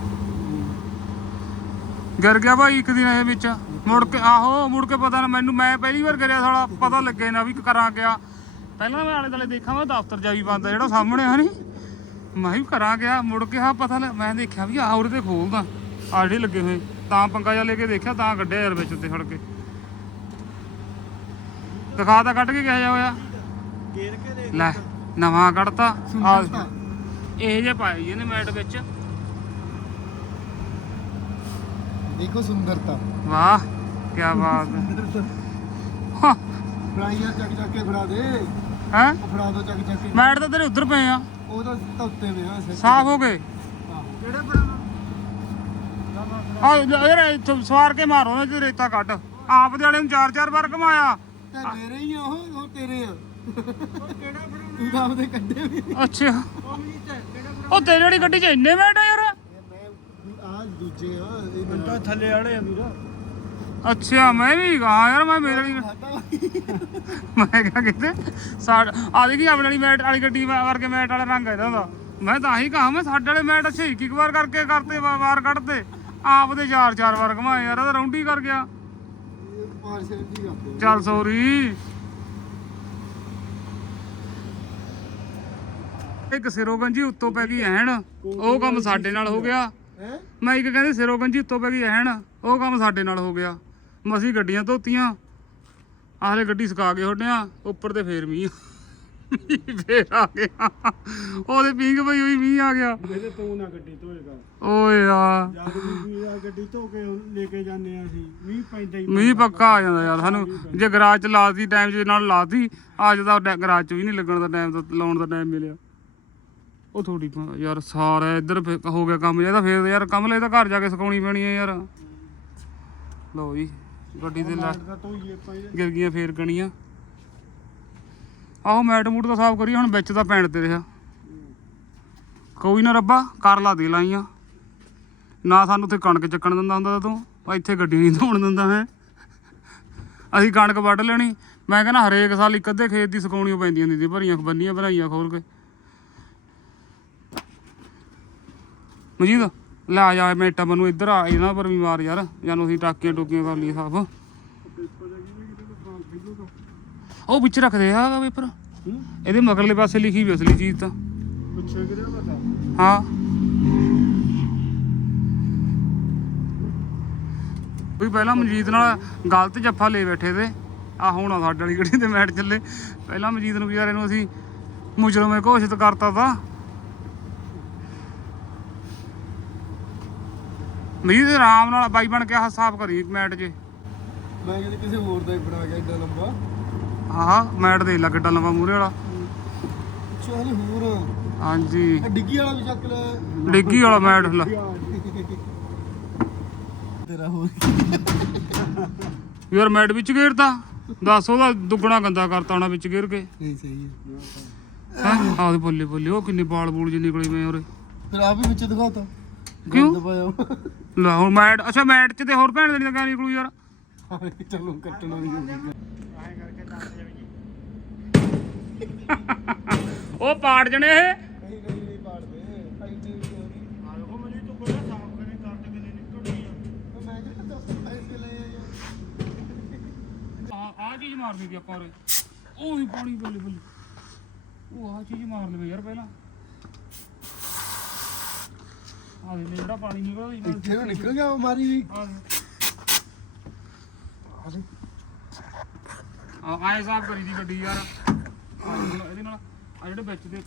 ਗਿਰ ਗਿਆ ਭਾਈ ਇੱਕ ਦਿਨ ਇਹ ਵਿੱਚ। ਮੁੜ ਕੇ, ਆਹੋ, ਮੁੜ ਕੇ ਪਤਾ ਨਾ ਮੈਨੂੰ, ਮੈਂ ਪਹਿਲੀ ਵਾਰ ਕਰਿਆ ਸਾਲਾ, ਪਤਾ ਲੱਗੇ ਨਾ ਵੀ ਕਰਾਂ ਗਿਆ ਪਹਿਲਾਂ ਮੈਂ ਆਲੇ ਦੁਆਲੇ ਦੇਖਾਂ, ਮੈਂ ਦਫ਼ਤਰ ਜਾਈ ਬੰਦਾ ਜਿਹੜਾ ਸਾਹਮਣੇ ਹੈ ਨੀ। ਮੈਂ ਵੀ ਕਰਾਂ ਗਿਆ ਮੁੜ ਕੇ ਹਾਂ ਪਤਾ ਲੱਗ, ਮੈਂ ਦੇਖਿਆ ਵੀ ਆਹ ਉਰੇ ਤੇ ਖੋਲਦਾ ਆ ਜਿਹੜੇ ਲੱਗੇ ਹੋਏ। ਤਾਂ ਪੰਗਾ ਜਿਹਾ ਲੈ ਕੇ ਦੇਖਿਆ, ਤਾਂ ਕੱਢਿਆ ਯਾਰ ਵਿੱਚ ਉੱਤੇ ਫੜ ਕੇ। ਦਿਖਾ ਤਾਂ ਕੱਢ ਕੇ ਕਿਹਾ ਜਾ ਹੋਇਆ? ਗੇਰ ਕੇ ਦੇ ਲੈ ਨਵਾਂ ਕੱਢਤਾ ਆ ਇਹ ਜੇ ਜੀ ਇਹਨੇ ਮੈਟ ਵਿੱਚ। ਦੇਖੋ ਸੁੰਦਰਤਾ। ਵਾਹ ਕੀ ਬਾਤ ਹੈ। ਫੜਾਈਆਂ ਚੱਕ ਚੱਕ ਕੇ ਫੜਾ ਦੇ। ਹੈ? ਫੜਾ ਦੋ ਚੱਕ ਚੱਕ ਕੇ। ਮੈਟ ਤਾਂ ਤੇਰੇ ਉੱਧਰ ਪਏ ਆ। ਉਹ ਤਾਂ ਧੁੱਤੇ ਵੇ ਆ ਸਾਫ਼ ਹੋ ਗਏ। ਕਿਹੜੇ ਫੜਾਵਾਂ ਆ ਯਾਰ ਇੱਥੋਂ ਸਵਾਰ ਕੇ ਮਾਰੋ ਨਾ ਤੇ ਰੇਤਾ ਕੱਢ। ਆਪ ਦੇ ਵਾਲੇ ਨੂੰ ਚਾਰ ਚਾਰ ਵਾਰ ਘਮਾਇਆ। ਤੇ ਮੇਰੇ ਹੀ ਆ ਉਹ ਉਹ ਤੇਰੇ ਆ। ਉਹ ਕਿਹੜਾ ਫੜਾਉਣਾ ਤੂੰ ਤਾਂ ਆਪਦੇ ਕੱਢੇ ਵੀ ਅੱਛਾ। ਉਹ ਵੀ ਤੇ ਕਿਹੜਾ ਉਹ ਤੇਰੀ ਵਾਲੀ ਗੱਡੀ 'ਚ ਇੰਨੇ ਮੈਟ ਆ ਯਾਰ। ਮੈਂ ਆ ਦੂਜੇ ਆ ਇਹ ਤਾਂ ਥੱਲੇ ਵਾਲੇ ਆ ਵੀਰਾ। ਅੱਛਾ ਮੈਂ ਵੀ ਹਾਂ ਯਾਰ ਮੈਂ ਮੇਰੇ ਵਾਲੀ ਮੈਂ ਕਿਹਾ ਕਿਤੇ ਸਾਡ ਆ ਦੇਖੀ ਆਪਣੇ ਵਾਲੀ ਮੈਟ ਵਾਲੀ ਗੱਡੀ ਵਾ- ਵਰਗੇ ਮੈਟ ਵਾਲਾ ਰੰਗ ਹੈ ਇਹਦਾ ਦਾ ਮੈਂ ਤਾਂ ਹੀ ਕਹਾ ਮੈਂ ਸਾਡੇ ਵਾਲੇ ਮੈਟ ਅੱਛੇ ਇੱਕ ਇੱਕ ਵਾਰ ਕਰਕੇ ਕਰਤੇ ਵਾ- ਵਾਰ ਕੱਢਤੇ। ਆਪ ਦੇ ਚਾਰ ਚਾਰ ਵਾਰ ਘਮਾਏ ਯਾਰ ਇਹਦਾ ਰੌਂਡੀ ਕਰ ਗਿਆ। ਚੱਲ ਸੌਰੀ। ਇੱਕ ਸਿਰੋਗੰਜੀ ਉੱਤੋਂ ਪੈ ਗਈ ਐਣ ਉਹ ਕੰਮ ਸਾਡੇ ਨਾਲ ਹੋ ਗਿਆ। ਮੈਂ ਇੱਕ ਕਹਿੰਦੇ ਸਿਰੋਗੰਜੀ ਉੱਤੋਂ ਪੈ ਗਈ ਐਣ ਉਹ ਕੰਮ ਸਾਡੇ ਨਾਲ ਹੋ ਗਿਆ। ਮਸੀਂ ਗੱਡੀਆਂ ਧੋਤੀਆਂ ਆਹਲੇ ਗੱਡੀ ਸੁਕਾ ਕੇ ਹੁੰਨੇ ਉੱਪਰ ਤੇ ਫੇਰ ਮੀਂਹ। ਫੇਰ ਆ ਗਿਆ। ਉਹਦੇ ਪੀਂਗ ਪਈ ਹੋਈ ਮੀਂਹ ਆ ਗਿਆ। ਮੇਰੇ ਤੋਂ ਨਾ ਗੱਡੀ ਧੋਏਗਾ। ਓਏ ਆ ਜਦ ਵੀ ਆ ਗੱਡੀ ਧੋ ਕੇ ਲੈ ਕੇ ਜਾਂਦੇ ਆ ਅਸੀਂ। ਮੀਂਹ ਪੈਂਦਾ ਹੀ ਮੀਂਹ ਪੱਕਾ ਆ ਜਾਂਦਾ ਯਾਰ। ਸਾਨੂੰ ਜੇ ਗਰਾਜ ਚ ਲਾਤੀ ਟਾਈਮ ਦੇ ਨਾਲ ਲਾਤੀ ਅੱਜ ਡੈ- ਗਰਾਜ ਚ ਵੀ ਨਹੀਂ ਲੱਗਣ ਦਾ ਟਾਈਮ ਤਾਂ ਲਾਉਣ ਦਾ ਟਾਈਮ ਮਿਲਿਆ। ਉਹ ਥੋੜੀ ਯਾਰ ਸਾਰਾ ਇੱਧਰ ਹੋ ਗਿਆ ਕੰਮ। ਇਹਦਾ ਫੇਰ ਯਾਰ ਕੰਮ ਲੈ ਤਾਂ ਘਰ ਜਾ ਕੇ ਸੁਕਾਉਣੀ ਪੈਣੀ ਹੈ ਯਾਰ। ਲਓ ਜੀ ਗੱਡੀ ਦੇ ਲਾ ਦਾ ਧੋਈਏ ਪਹਿਲੇ ਗਿਰ ਗਈਆਂ ਫੇਰ ਗਣੀਆਂ ਆਹੋ ਮੈਟ ਮੂਟ ਤਾਂ ਸਾਫ਼ ਕਰੀ, ਹੁਣ ਵਿੱਚ ਤਾਂ ਪੈਣ ਤੇ ਰਿਹਾ। ਕੋਈ ਨਾ ਰੱਬਾ, ਕਰ ਲਾ ਦੇ ਲਾਈਆਂ। ਨਾ ਸਾਨੂੰ ਉੱਥੇ ਕਣਕ ਚੱਕਣ ਦਿੰਦਾ ਹੁੰਦਾ ਤੂੰ ਆ ਇੱਥੇ ਗੱਡੀ ਨਹੀਂ ਧੋਣ ਦਿੰਦਾ ਹੈ ਅਸੀਂ ਕਣਕ ਵੱਢ ਲੈਣੀ, ਮੈਂ ਕਹਿੰਦਾ ਹਰੇਕ ਸਾਲ ਇੱਕ ਅੱਧੇ ਖੇਤ ਦੀ ਸੁਕਾਉਣੀ ਪੈਂਦੀ ਹੁੰਦੀ ਸੀ, ਭਰੀਆਂ ਬੰਨੀਆਂ ਬਣਾਈਆਂ ਖੋਲ ਕੇ। ਮਜੀਦ, ਲੈ ਆ ਜਾ ਮੇਟਾ ਮੈਨੂੰ ਇੱਧਰ ਆ, ਇਹਨਾਂ ਪਰ ਵੀ ਮਾਰ ਯਾਰ ਜਾਨੂੰ ਅਸੀਂ ਟਾਕੀਆਂ ਟੋਕੀਆਂ ਕਰ ਲਈ ਸਾਫ਼। ਉਹ ਵਿੱਚ ਰੱਖਦੇ ਆ ਪੇਪਰ ਹੂੰ ਇਹਦੇ ਮਗਰਲੇ ਪਾਸੇ ਲਿਖੀ ਵੀ ਅਸਲੀ ਚੀਜ਼ ਤਾਂ। ਪੁੱਛੇ ਕਿਹਦਾ ਪਤਾ ਹਾਂ। ਵੀ ਪਹਿਲਾਂ ਮਨਜੀਤ ਨਾਲ ਗਲਤ ਜੱਫਾ ਲੈ ਬੈਠੇ ਤੇ। ਆ ਹੁਣ ਆ ਸਾਡੇ ਵਾਲੀ ਗੱਡੀ ਤੇ ਮੈਟ ਚੱਲੇ। ਪਹਿਲਾਂ ਮਨਜੀਤ ਨੂੰ ਵਿਚਾਰੇ ਨੂੰ ਅਸੀਂ ਮੁਜਰਮ ਘੋਸ਼ਿਤ ਕਰਤਾ ਤਾ। ਮਨਜੀਤ ਆਰਾਮ ਨਾਲ ਬਾਈ ਬਣ ਕੇ ਆਹ ਸਾਫ਼ ਕਰੀ ਮੈਟ ਜੇ ਮੈਂ ਕਹਿੰਦਾ ਕਿਸੇ ਹੋਰ ਦਾ ਹੀ ਬਣਾ ਗਿਆ ਏਡਾ ਲੰਬਾ। ਆਹ ਮੈਟ ਦੇ ਲਾ ਕਿੱਡਾ ਲੰਬਾ ਮੂਰੇ ਵਾਲਾ। ਚੱਲ ਹੋਰ। ਹਾਂਜੀ। ਡਿੱਗੀ ਵਾਲਾ ਵੀ ਚੱਕ ਲੈ। ਡਿੱਗੀ ਵਾਲਾ ਮੈਟ ਲਾ। ਤੇਰਾ ਹੋਰ। ਯਾਰ ਮੈਟ ਵਿੱਚ ਗੇਰਤਾ ਦੱਸ ਉਹਦਾ ਦੁੱਗਣਾ ਗੰਦਾ ਕਰਤਾ ਹੋਣਾ ਵਿੱਚ ਗੇਰ ਕੇ। ਨਹੀਂ ਸਹੀ ਹੈ ਹਾਂ? ਆਹ ਬੱਲੇ ਬੱਲੇ ਉਹ ਕਿੰਨੇ ਬਾਲ ਬੂਲ ਜਿਹੇ ਨਿਕਲੇ ਮੈਂ ਉਰੇ। ਫਿਰ ਆ ਵੀ ਵਿੱਚ ਦਿਖਾ ਤਾ ਕਿਉਂ? ਲੈ ਹੁਣ ਮੈਟ ਅੱਛਾ ਮੈਟ 'ਚ ਤੇ ਹੋਰ ਭੈਣ ਦੇ ਨਹੀਂ ਤਾਂ ਕਿਆ ਨਿਕਲੂ ਯਾਰ। ਚਲੋ ਕੱਟਣਾ ਉਹ ਪਾੜ ਜਣੇ ਇਹ। ਨਹੀਂ ਨਹੀਂ ਨਹੀਂ ਪਾੜਦੇ ਐਡੀ ਉਹ ਮੈਨੂੰ ਤੂੰ ਬੜਾ ਸਾਫ਼ ਕਰੇ ਕੱਟ ਕੇ ਦੇ ਨਿਕਲਣੀ ਆ ਮੈਂ ਕਿਹਾ ਦੱਸ ਪੈਸੇ ਲਏ ਆ ਆ ਆ ਚੀਜ਼ ਮਾਰ ਦਿੱਤੀ ਆਪਾਂ ਉਰੇ। ਉਹ ਵੀ ਪਾਣੀ ਬੱਲੇ ਬੱਲੇ। ਉਹ ਆ ਚੀਜ਼ ਮਾਰ ਲਵੇ ਯਾਰ ਪਹਿਲਾਂ। ਆ ਦੇ ਜਿਹੜਾ ਪਾਣੀ ਨਿਕਲਦਾ ਸੀ ਇੱਥੇ ਨੂੰ ਨਿਕਲ ਗਿਆ ਮਾਰੀ। ਵੀ ਆ ਦੇ ਆ ਆਏ ਸਾਫ਼ ਕਰੀ ਦੀ ਗੱਡੀ ਯਾਰ। ਆਹ ਇਹਦੇ ਨਾਲ- ਇਹਦੇ ਨਾਲ ਆ ਜਿਹੜੇ ਵਿੱਚ ਦੇ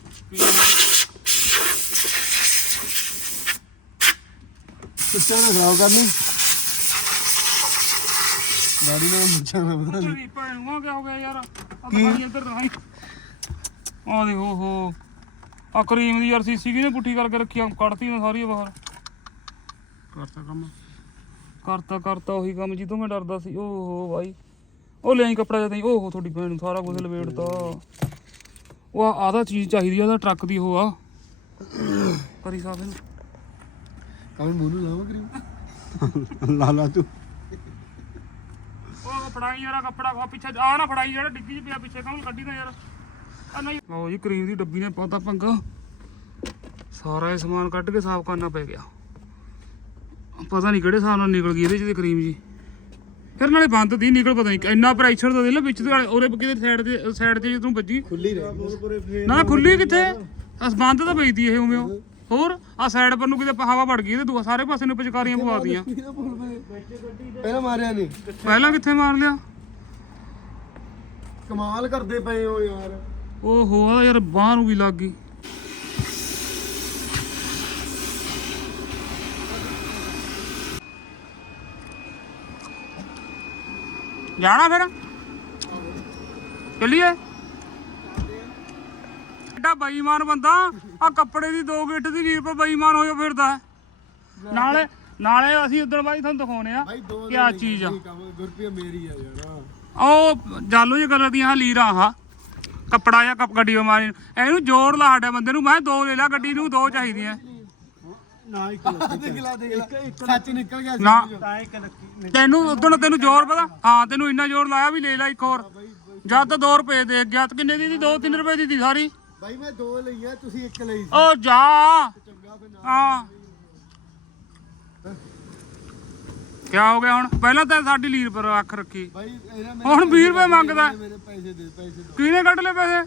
ਸੁੱਚਾ ਨਾ ਖਰਾਬ ਕਰਨੀ ਦਾੜੀ ਨਾਲ ਮੁੱਛਾਂ ਨਾ ਬਣਾ ਲਈ। ਤੇਰੀ ਭੈਣ ਨੂੰ ਆ ਕਿਆ ਹੋ ਗਿਆ ਯਾਰ? ਆ ਦਿਖਾਈ ਇੱਧਰ ਦਿਖਾਈ ਆ ਦੇ ਓਹੋ। ਆ ਕਰੀਮ ਦੀ ਯਾਰ ਸੀਸੀ ਕਿਹਨੇ ਪੁੱਠੀ ਕਰਕੇ ਰੱਖੀ ਆ? ਕੱਢਤੀ ਮੈਂ ਸਾਰੀ ਬਾਹਰ। ਕਰਤਾ ਕੰਮ। ਕਰਤਾ ਕਰਤਾ ਉਹੀ ਕੰਮ ਜਿੱਦੋਂ ਮੈਂ ਡਰਦਾ ਸੀ ਓਹੋ ਭਾਈ ਉਹ ਲੈ ਆਈ ਕੱਪੜਾ ਜਦਾਂ ਓਹੋ ਤੁਹਾਡੀ ਭੈਣ ਨੂੰ ਸਾਰਾ ਕੁਝ ਲਵੇੜਤਾ ਉਹ ਆਦਾ ਚੀਜ਼ ਚਾਹੀਦੀ ਆ ਉਹਦਾ ਟਰੱਕ ਦੀ ਉਹ ਆ। ਕਰੀ ਸਾਹਿਬ ਇਹਨੂੰ। ਕਾਵੇਂ ਮੂੰਹ ਨੂੰ ਲਾਵਾਂ ਕਰੀ ਲਾ ਲਾ ਤੂੰ। ਉਹ ਫੜਾਈ ਯਾਰ ਕੱਪੜਾ ਆ ਪਿੱਛੇ ਆ ਨਾ ਫੜਾਈ ਜਿਹੜਾ ਡਿੱਗੀ ਚ ਪਿਆ ਪਿੱਛੇ ਕੌਣ ਕੱਢੀ ਨਾ ਯਾਰ। ਆ ਨਹੀਂ। ਲਓ ਜੀ ਕਰੀਮ ਦੀ ਡੱਬੀ ਨੇ ਪਾਤਾ ਪੰਗਾ। ਸਾਰਾ ਇਹ ਸਮਾਨ ਕੱਢ ਕੇ ਸਾਫ਼ ਕਰਨਾ ਪੈ ਗਿਆ। ਪਤਾ ਨਹੀਂ ਕਿਹੜੇ ਹਿਸਾਬ ਨਾਲ ਨਿਕਲ ਗਈ ਇਹਦੇ ਚ ਦੀ ਕਰੀਮ ਜੀ। ਫਿਰ ਨਾਲੇ ਬੰਦ ਦੀ ਨਿਕਲ ਪਤਾ ਨਹੀਂ ਇੰਨਾ ਪ੍ਰੈਸ਼ਰ ਤਾਂ ਦੇ ਲੈ ਵਿੱਚ ਤੇ ਉਹਦੇ ਕਿਤੇ ਸਾਈਡ ਤੇ ਸਾਈਡ ਤੇ ਜਦੋਂ ਵੱਜੀ। ਖੁੱਲੀ ਰਹਿ ਨਾ ਖੁੱਲੀ ਕਿੱਥੇ? ਅਸ ਬੰਦ ਤਾਂ ਪਈ ਤੀ ਇਹ ਉਵੇਂ। ਉਹ। ਹੋਰ ਆ ਸਾਈਡ ਪਰ ਨੂੰ ਕਿਤੇ ਹਵਾ ਵੜ ਗਈ ਤੇ ਦੂਆ ਸਾਰੇ ਪਾਸੇ ਨੂੰ ਪਿਚਕਾਰੀਆਂ ਪਵਾਤੀਆਂ ਪਹਿਲਾਂ ਮਾਰਿਆ ਨਹੀਂ ਪਹਿਲਾਂ ਕਿੱਥੇ ਮਾਰ ਲਿਆ? ਕਮਾਲ ਕਰਦੇ ਪਏ ਹੋ ਯਾਰ। ਓਹੋ ਆ ਯਾਰ ਬਾਹ ਨੂੰ ਵੀ ਲੱਗ ਗਈ। ਜਾਣਾ ਫਿਰ? ਚੱਲੀਏ? ਐਡਾ ਬੇਈਮਾਨ ਬੰਦਾ ਆ ਕੱਪੜੇ ਦੀ ਦੋ ਗਿੱਟ ਦੀ 20 ਰੁਪਏ ਬੇਈਮਾਨ ਹੋਇਆ ਫਿਰਦਾ। ਹੈ। ਨਾਲੇ ਨਾਲੇ ਅਸੀਂ ਉਧਰ ਬਾਈ ਤੁਹਾਨੂੰ ਦਿਖਾਉਣੇ ਆ ਦੋ ਕਿਆ ਚੀਜ਼ ਆ। ਗੁਰਪੀਆ ਮੇਰੀ ਆ ਯਾਰ। ਉਹ ਜਾਲੂ ਜੇ ਕਲਰ ਦੀਆਂ ਲੀਰਾਂ ਆਹ ਕੱਪੜਾ ਜਾਂ ਕੱਪ ਗੱਡੀ ਮਾਰੀ ਇਹਨੂੰ ਜ਼ੋਰ ਲਾ ਸਾਡੇ ਬੰਦੇ ਨੂੰ ਮੈਂ ਦੋ ਲੈ ਲਾ ਗੱਡੀ ਨੂੰ ਦੋ ਚਾਹੀਦੀਆਂ। ਨਾ ਇੱਕ ਦੇਖ ਲਾ ਦੇਖ ਲਾ। ਸੱਚ ਨਿਕਲ ਗਿਆ ਸੀ ਨਾ। ਤਾਂ ਇੱਕ ਲੱਕੀ ਤੈਨੂੰ ਉਦੋਂ ਤੈਨੂੰ ਜ਼ੋਰ ਪਤਾ? ਹਾਂ ਤੈਨੂੰ ਇੰਨਾ ਜ਼ੋਰ ਲਾਇਆ ਵੀ ਲੈ ਲਾ ਇੱਕ ਹੋਰ। ਜਦ ਤਾਂ 2 ਰੁਪਏ ਦੇ ਗਿਆ ਤੇ ਕਿੰਨੇ ਦੀ ਦੀ? 2-3 ਰੁਪਏ ਦੀ ਦੀ ਸਾਰੀ। ਭਾਈ ਮੈਂ ਦੋ ਲਈਆਂ ਤੁਸੀਂ ਇੱਕ ਲਈ ਸੀ। ਓ ਜਾ। ਚੰਗਾ ਫਿਰ ਨਾ ਹਾਂ ਕਿਆ ਹੋ ਗਿਆ ਹੁਣ? ਪਹਿਲਾਂ ਤਾਂ ਸਾਡੀ ਲੀਰ ਪਰ ਅੱਖ ਰੱਖੀ। ਇਹਨਾਂ ਹੁਣ 20 ਰੁਪਏ ਮੰਗਦਾ। ਮੇਰੇ ਪੈਸੇ ਦੇ ਪੈਸੇ ਦੇ। ਕਿਹਨੇ ਕੱਢ ਲਏ ਪੈਸੇ?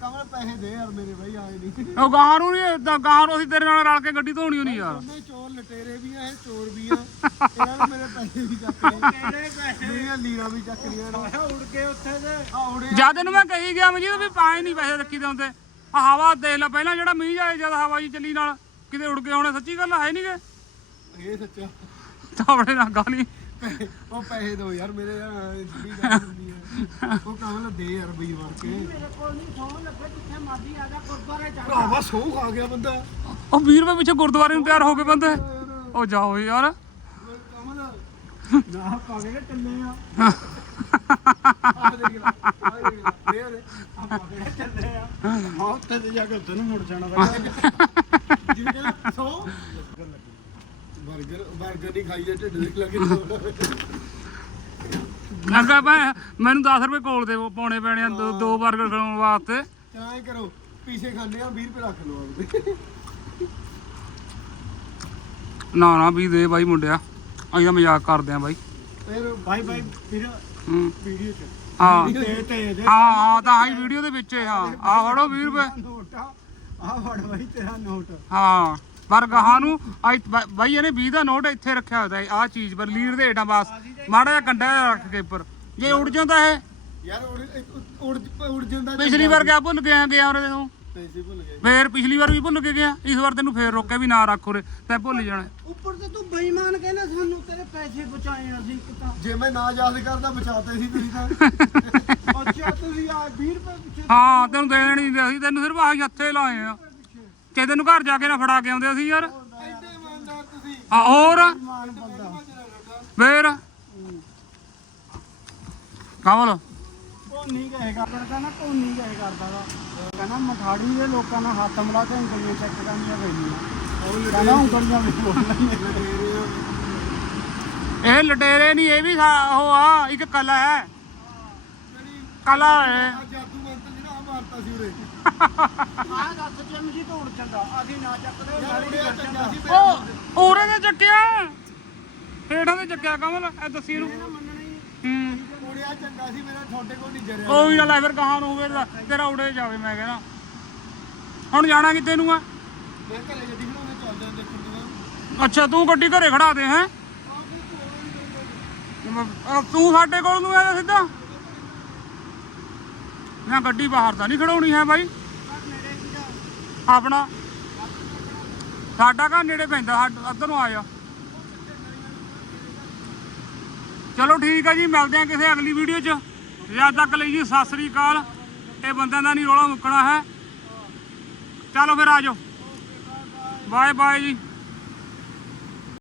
ਕਮਲ ਪੈਸੇ ਦੇ ਯਾਰ ਮੇਰੇ ਭਾਈ ਆਏ ਨਹੀਂ ਉਹ ਗਾਹਾਂ ਨੂੰ ਨਹੀਂ ਗਾਹਾਂ ਨੂੰ ਅਸੀਂ ਤੇਰੇ ਨਾਲ ਰਲ ਕੇ ਗੱਡੀ ਧੋਣੀ ਨਹੀਂ ਯਾਰ ਉਹਨੇ ਚੋਰ ਲਟੇਰੇ ਵੀ ਆ ਇਹ ਚੋਰ ਵੀ ਆ। ਇਹਨਾਂ ਨੇ ਮੇਰੇ ਪੈਸੇ ਵੀ ਚੱਕ ਲਏ। ਕਿਹੜੇ ਪੈਸੇ ਮੇਰੀਆਂ ਲੀਰਾਂ ਵੀ ਚੱਕ ਲੀਆਂ ਨੇ। ਉੜ ਕੇ ਉੱਥੇ ਦੇ। ਆ ਉੜੇ ਜਦ ਨੂੰ ਮੈਂ ਕਹੀ ਗਿਆ ਮਜੀਦ ਵੀ ਪਾਏ ਨਹੀਂ ਪੈਸੇ ਰੱਖੀ ਦੇ ਹੁੰਦੇ। ਆ ਹਵਾ ਦੇਖ ਲੈ ਪਹਿਲਾਂ ਜਿਹੜਾ ਮੀਂਹ ਆਏ ਜਦ ਹਵਾ ਜੀ ਚੱਲੀ ਨਾਲ ਕਿਤੇ ਉੜ ਕੇ ਆਉਣੇ ਸੱਚੀ ਗੱਲ ਹੈ ਨਹੀਂਗੇ ਇਹ ਸੱਚਾ। ਤਾਵੜੇ ਨਾਲ ਗਾਲੀ ਉਹ ਪੈਸੇ ਦੋ ਯਾਰ ਮੇਰੇ ਯਾਰ ਜਿਹੜੀ ਗੱਲ ਹੁੰਦੀ ਆ। ਉਹ ਕਮਲ ਦੇ ਯਾਰ ਬਈ ਮਾਰ ਕੇ। ਮੇਰੇ ਕੋਲ ਨਹੀਂ ਸੌ ਲੱਗੇ ਜਿੱਥੇ ਮਰਜ਼ੀ ਆ ਜਾ ਗੁਰਦੁਆਰੇ ਜਾ। ਭਰਾਵਾ ਸੌ ਖਾ ਗਿਆ ਬੰਦਾ। ਉਹ 20 ਰੁਪਏ ਪਿੱਛੇ ਗੁਰਦੁਆਰੇ ਨੂੰ ਤਿਆਰ ਹੋ ਕੇ ਬੰਦੇ ਉਹ ਜਾਓ ਯਾਰ। ਕਮਲ ਨਾ ਪਾਗੇ ਟੱਲੇ ਆ। ਆ ਦੇਖ ਲੈ ਆ ਦੇਖ ਲੈ। ਟੱਲੇ ਆ। ਹਾਂ ਉੱਥੇ ਜਾ ਕੇ ਉੱਥੇ ਨੂੰ ਮੁੜ ਜਾਣਾ <laughs> ਵਾ ਜਿਵੇਂ ਕਹਿੰਦਾ ਸੌ ਬਰਗਰ ਬਰਗਰ ਨਹੀਂ ਮੈਨੂੰ 10 ਰੁਪਏ ਕੋਲ ਦੇ ਪਾਉਣੇ ਪੈਣੇ ਆ ਦੋ- ਦੋ ਖਾਣ ਵਾਸਤੇ। ਤਾਂ ਕਰੋ ਪੀਸੇ ਖਾਂਦੇ ਆ 20 ਰੁਪਏ ਰੱਖ ਲਓ ਆਪਦੇ। ਨਾ ਨਾ ਵੀ ਦੇ ਬਾਈ ਮੁੰਡਿਆ। ਅਸੀਂ ਤਾਂ ਮਜ਼ਾਕ ਕਰਦੇ ਆ ਬਾਈ। ਫਿਰ ਬਾਈ ਬਾਈ ਫਿਰ ਹੂੰ। ਹਾਂ। ਦੇ ਹਾਂ ਹਾਂ ਤਾਂ ਆਹੀ ਵੀਡੀਓ ਦੇ ਵਿੱਚ ਹੀ, ਆ ਫੜੋ 20 ਰੁਪਏ। ਨੋਟ ਆ। ਆ ਫੜ ਬਾਈ ਤੇਰਾ ਨੋਟ। ਹਾਂ। ਪਰ ਗਾਹਾਂ ਨੂੰ ਅੱਜ ਬ- ਬਾਈ ਇਹਨੇ 20 ਦਾ ਨੋਟ ਇੱਥੇ ਰੱਖਿਆ ਹੋਇਆ ਆ ਚੀਜ਼ ਪਰ ਲੀਰ ਦੇ ਹੇਠਾਂ ਬਸ। ਮਾੜਾ ਜਿਹਾ ਕੰਡਾ ਜਿਹਾ ਰੱਖ ਕੇ ਉੱਪਰ। ਜੇ ਉੜ ਜਾਂਦਾ ਇਹ? ਯਾਰ ਉੜ ਉੜ ਉੜ ਜਾਂਦਾ ਪਿਛਲੀ ਵਾਰ ਗਿਆ ਭੁੱਲ ਗਿਆ ਗਿਆ ਉਹਦੇ ਤੋਂ ਪੈਸੇ ਭੁੱਲ ਗਏ ਫੇਰ ਪਿਛਲੀ ਵਾਰ ਵੀ ਭੁੱਲ ਕੇ ਗਿਆ? ਇਸ ਵਾਰ ਤੈਨੂੰ ਫੇਰ ਰੋਕਿਆ ਵੀ ਨਾ ਰੱਖ ਉਰੇ ਤੈਂ ਭੁੱਲ ਜਾਣਾ। ਉੱਪਰ ਤੇ ਤੂੰ ਬੇਈਮਾਨ ਕਹਿੰਦਾ ਸਾਨੂੰ ਤੇਰੇ ਪੈਸੇ ਬਚਾਏ ਅਸੀਂ ਇੱਕ ਤਾਂ। ਜੇ ਮੈਂ ਨਾ ਯਾਦ ਕਰਦਾ ਬਚਾਤੇ ਸੀ ਤੁਸੀਂ ਤਾਂ। ਅੱਛਾ ਤੁਸੀਂ ਆ 20 ਰੁਪਏ ਪਿੱਛੇ। ਹਾਂ ਤੈਨੂੰ ਦੇਣ ਨਹੀਂ ਦਿੰਦੇ ਅਸੀਂ ਤੈਨੂੰ ਸਿਰਫ ਆਹੀ ਹੱਥੇ ਲਾਏ ਆ। ਕਿ ਤੈਨੂੰ ਘਰ ਜਾ ਕੇ ਨਾ ਫੜਾ ਕੇ ਆਉਂਦੇ ਅਸੀਂ ਯਾਰ। ਐਡੇ ਇਮਾਨਦਾਰ ਤੁਸੀਂ। ਆ ਹੋਰ? ਫੇਰ? ਕਮਲ। ਕੋਨੀ ਕਹੇ ਕਰਦਾ ਕਹਿੰਦਾ ਕੋਨੀ ਕਹੇ ਕਰਦਾ ਕਹਿੰਦਾ ਮਠਾੜੀ ਦੇ ਲੋਕਾਂ ਨਾਲ ਹੱਥ ਮਿਲਾ ਕੇ ਉਂਗਲੀਆਂ ਚੈੱਕ ਕਰਨੀਆਂ ਪੈਂਦੀਆਂ ਕਹਿੰਦਾ ਉਂਗਲੀਆਂ ਵੀ ਬੋਲਣੀਆਂ ਇਹ ਲਟੇਰੇ ਨਹੀਂ ਇਹ ਵੀ ਉਹ ਆ ਇੱਕ ਕਲਾ ਹੈ। ਕਲਾ ਹੈ। ਜਾਦੂ ਮੰਤਰ ਜਿਹੜਾ ਮਾਰਤਾ ਸੀ ਆਹ ਦੱਸ ਜਿਮ ਜੀ ਤੋੜ ਚੰਗਾ ਅਸੀਂ ਨਾ ਚੱਕਦੇ ਯਾਰ ਨਾਲੀ ਉਰੇ ਕਰ ਚੰਗਾ ਸੀ ਉਹ ਉਰੇ ਤੇ ਚੱਕਿਆ। ਹੇਠਾਂ ਤੇ ਚੱਕਿਆ ਕਮਲ ਐ ਦੱਸੀ ਇਹਨੂੰ। ਹੂੰ ਉਰੇ ਆ ਚੰਗਾ ਸੀ ਮੇਰਾ ਤੁਹਾਡੇ ਕੋਲ ਨਹੀਂ ਜਰਿਆ। ਉਹ ਵੀ ਨਾ ਲੈ ਫਿਰ ਕਹਾਂ ਨੂੰ ਹੋਵੇ ਤਾਂ ਤੇਰਾ ਉੜੇ ਜਾਵੇ ਮੈਂ ਕਹਿੰਦਾ ਹੁਣ ਜਾਣਾ ਕਿਤੇ ਨੂੰ ਆ? ਮੈਂ ਘਰੇ ਗੱਡੀ ਖੜਾਉਣੇ ਚੱਲ ਜਾਂਦੇ ਦੇਖਣ ਨੂੰ। ਅੱਛਾ ਤੂੰ ਗੱਡੀ ਘਰੇ ਖੜਾ ਦੇ ਹੈ? ਤੂੰ ਸਾਡੇ ਕੋਲ ਨੂੰ ਆਇਆ ਸਿੱਧਾ। ਨਾ ਗੱਡੀ ਬਾਹਰ ਤਾਂ ਨਹੀਂ ਖੜਾਉਣੀ ਹੈ ਬਾਈ। ਆਪਣਾ। ਸਾਡਾ ਘਰ ਨੇੜੇ ਪੈਂਦਾ ਸਾਡ- ਨੂੰ ਆ ਜਾ ਚਲੋ ਠੀਕ ਹੈ ਜੀ, ਮਿਲਦੇ ਆ ਕਿਸੇ ਅਗਲੀ ਵੀਡੀਓ 'ਚ। ਜਦ ਤੱਕ ਲਈ ਜੀ, ਸਤਿ ਸ੍ਰੀ ਅਕਾਲ। ਇਹ ਬੰਦਿਆਂ ਦਾ ਨਹੀਂ ਰੌਲਾ ਮੁੱਕਣਾ ਹੈ। ਚਲੋ ਫਿਰ ਆ ਜਾਓ। ਬਾਏ ਬਾਏ ਜੀ।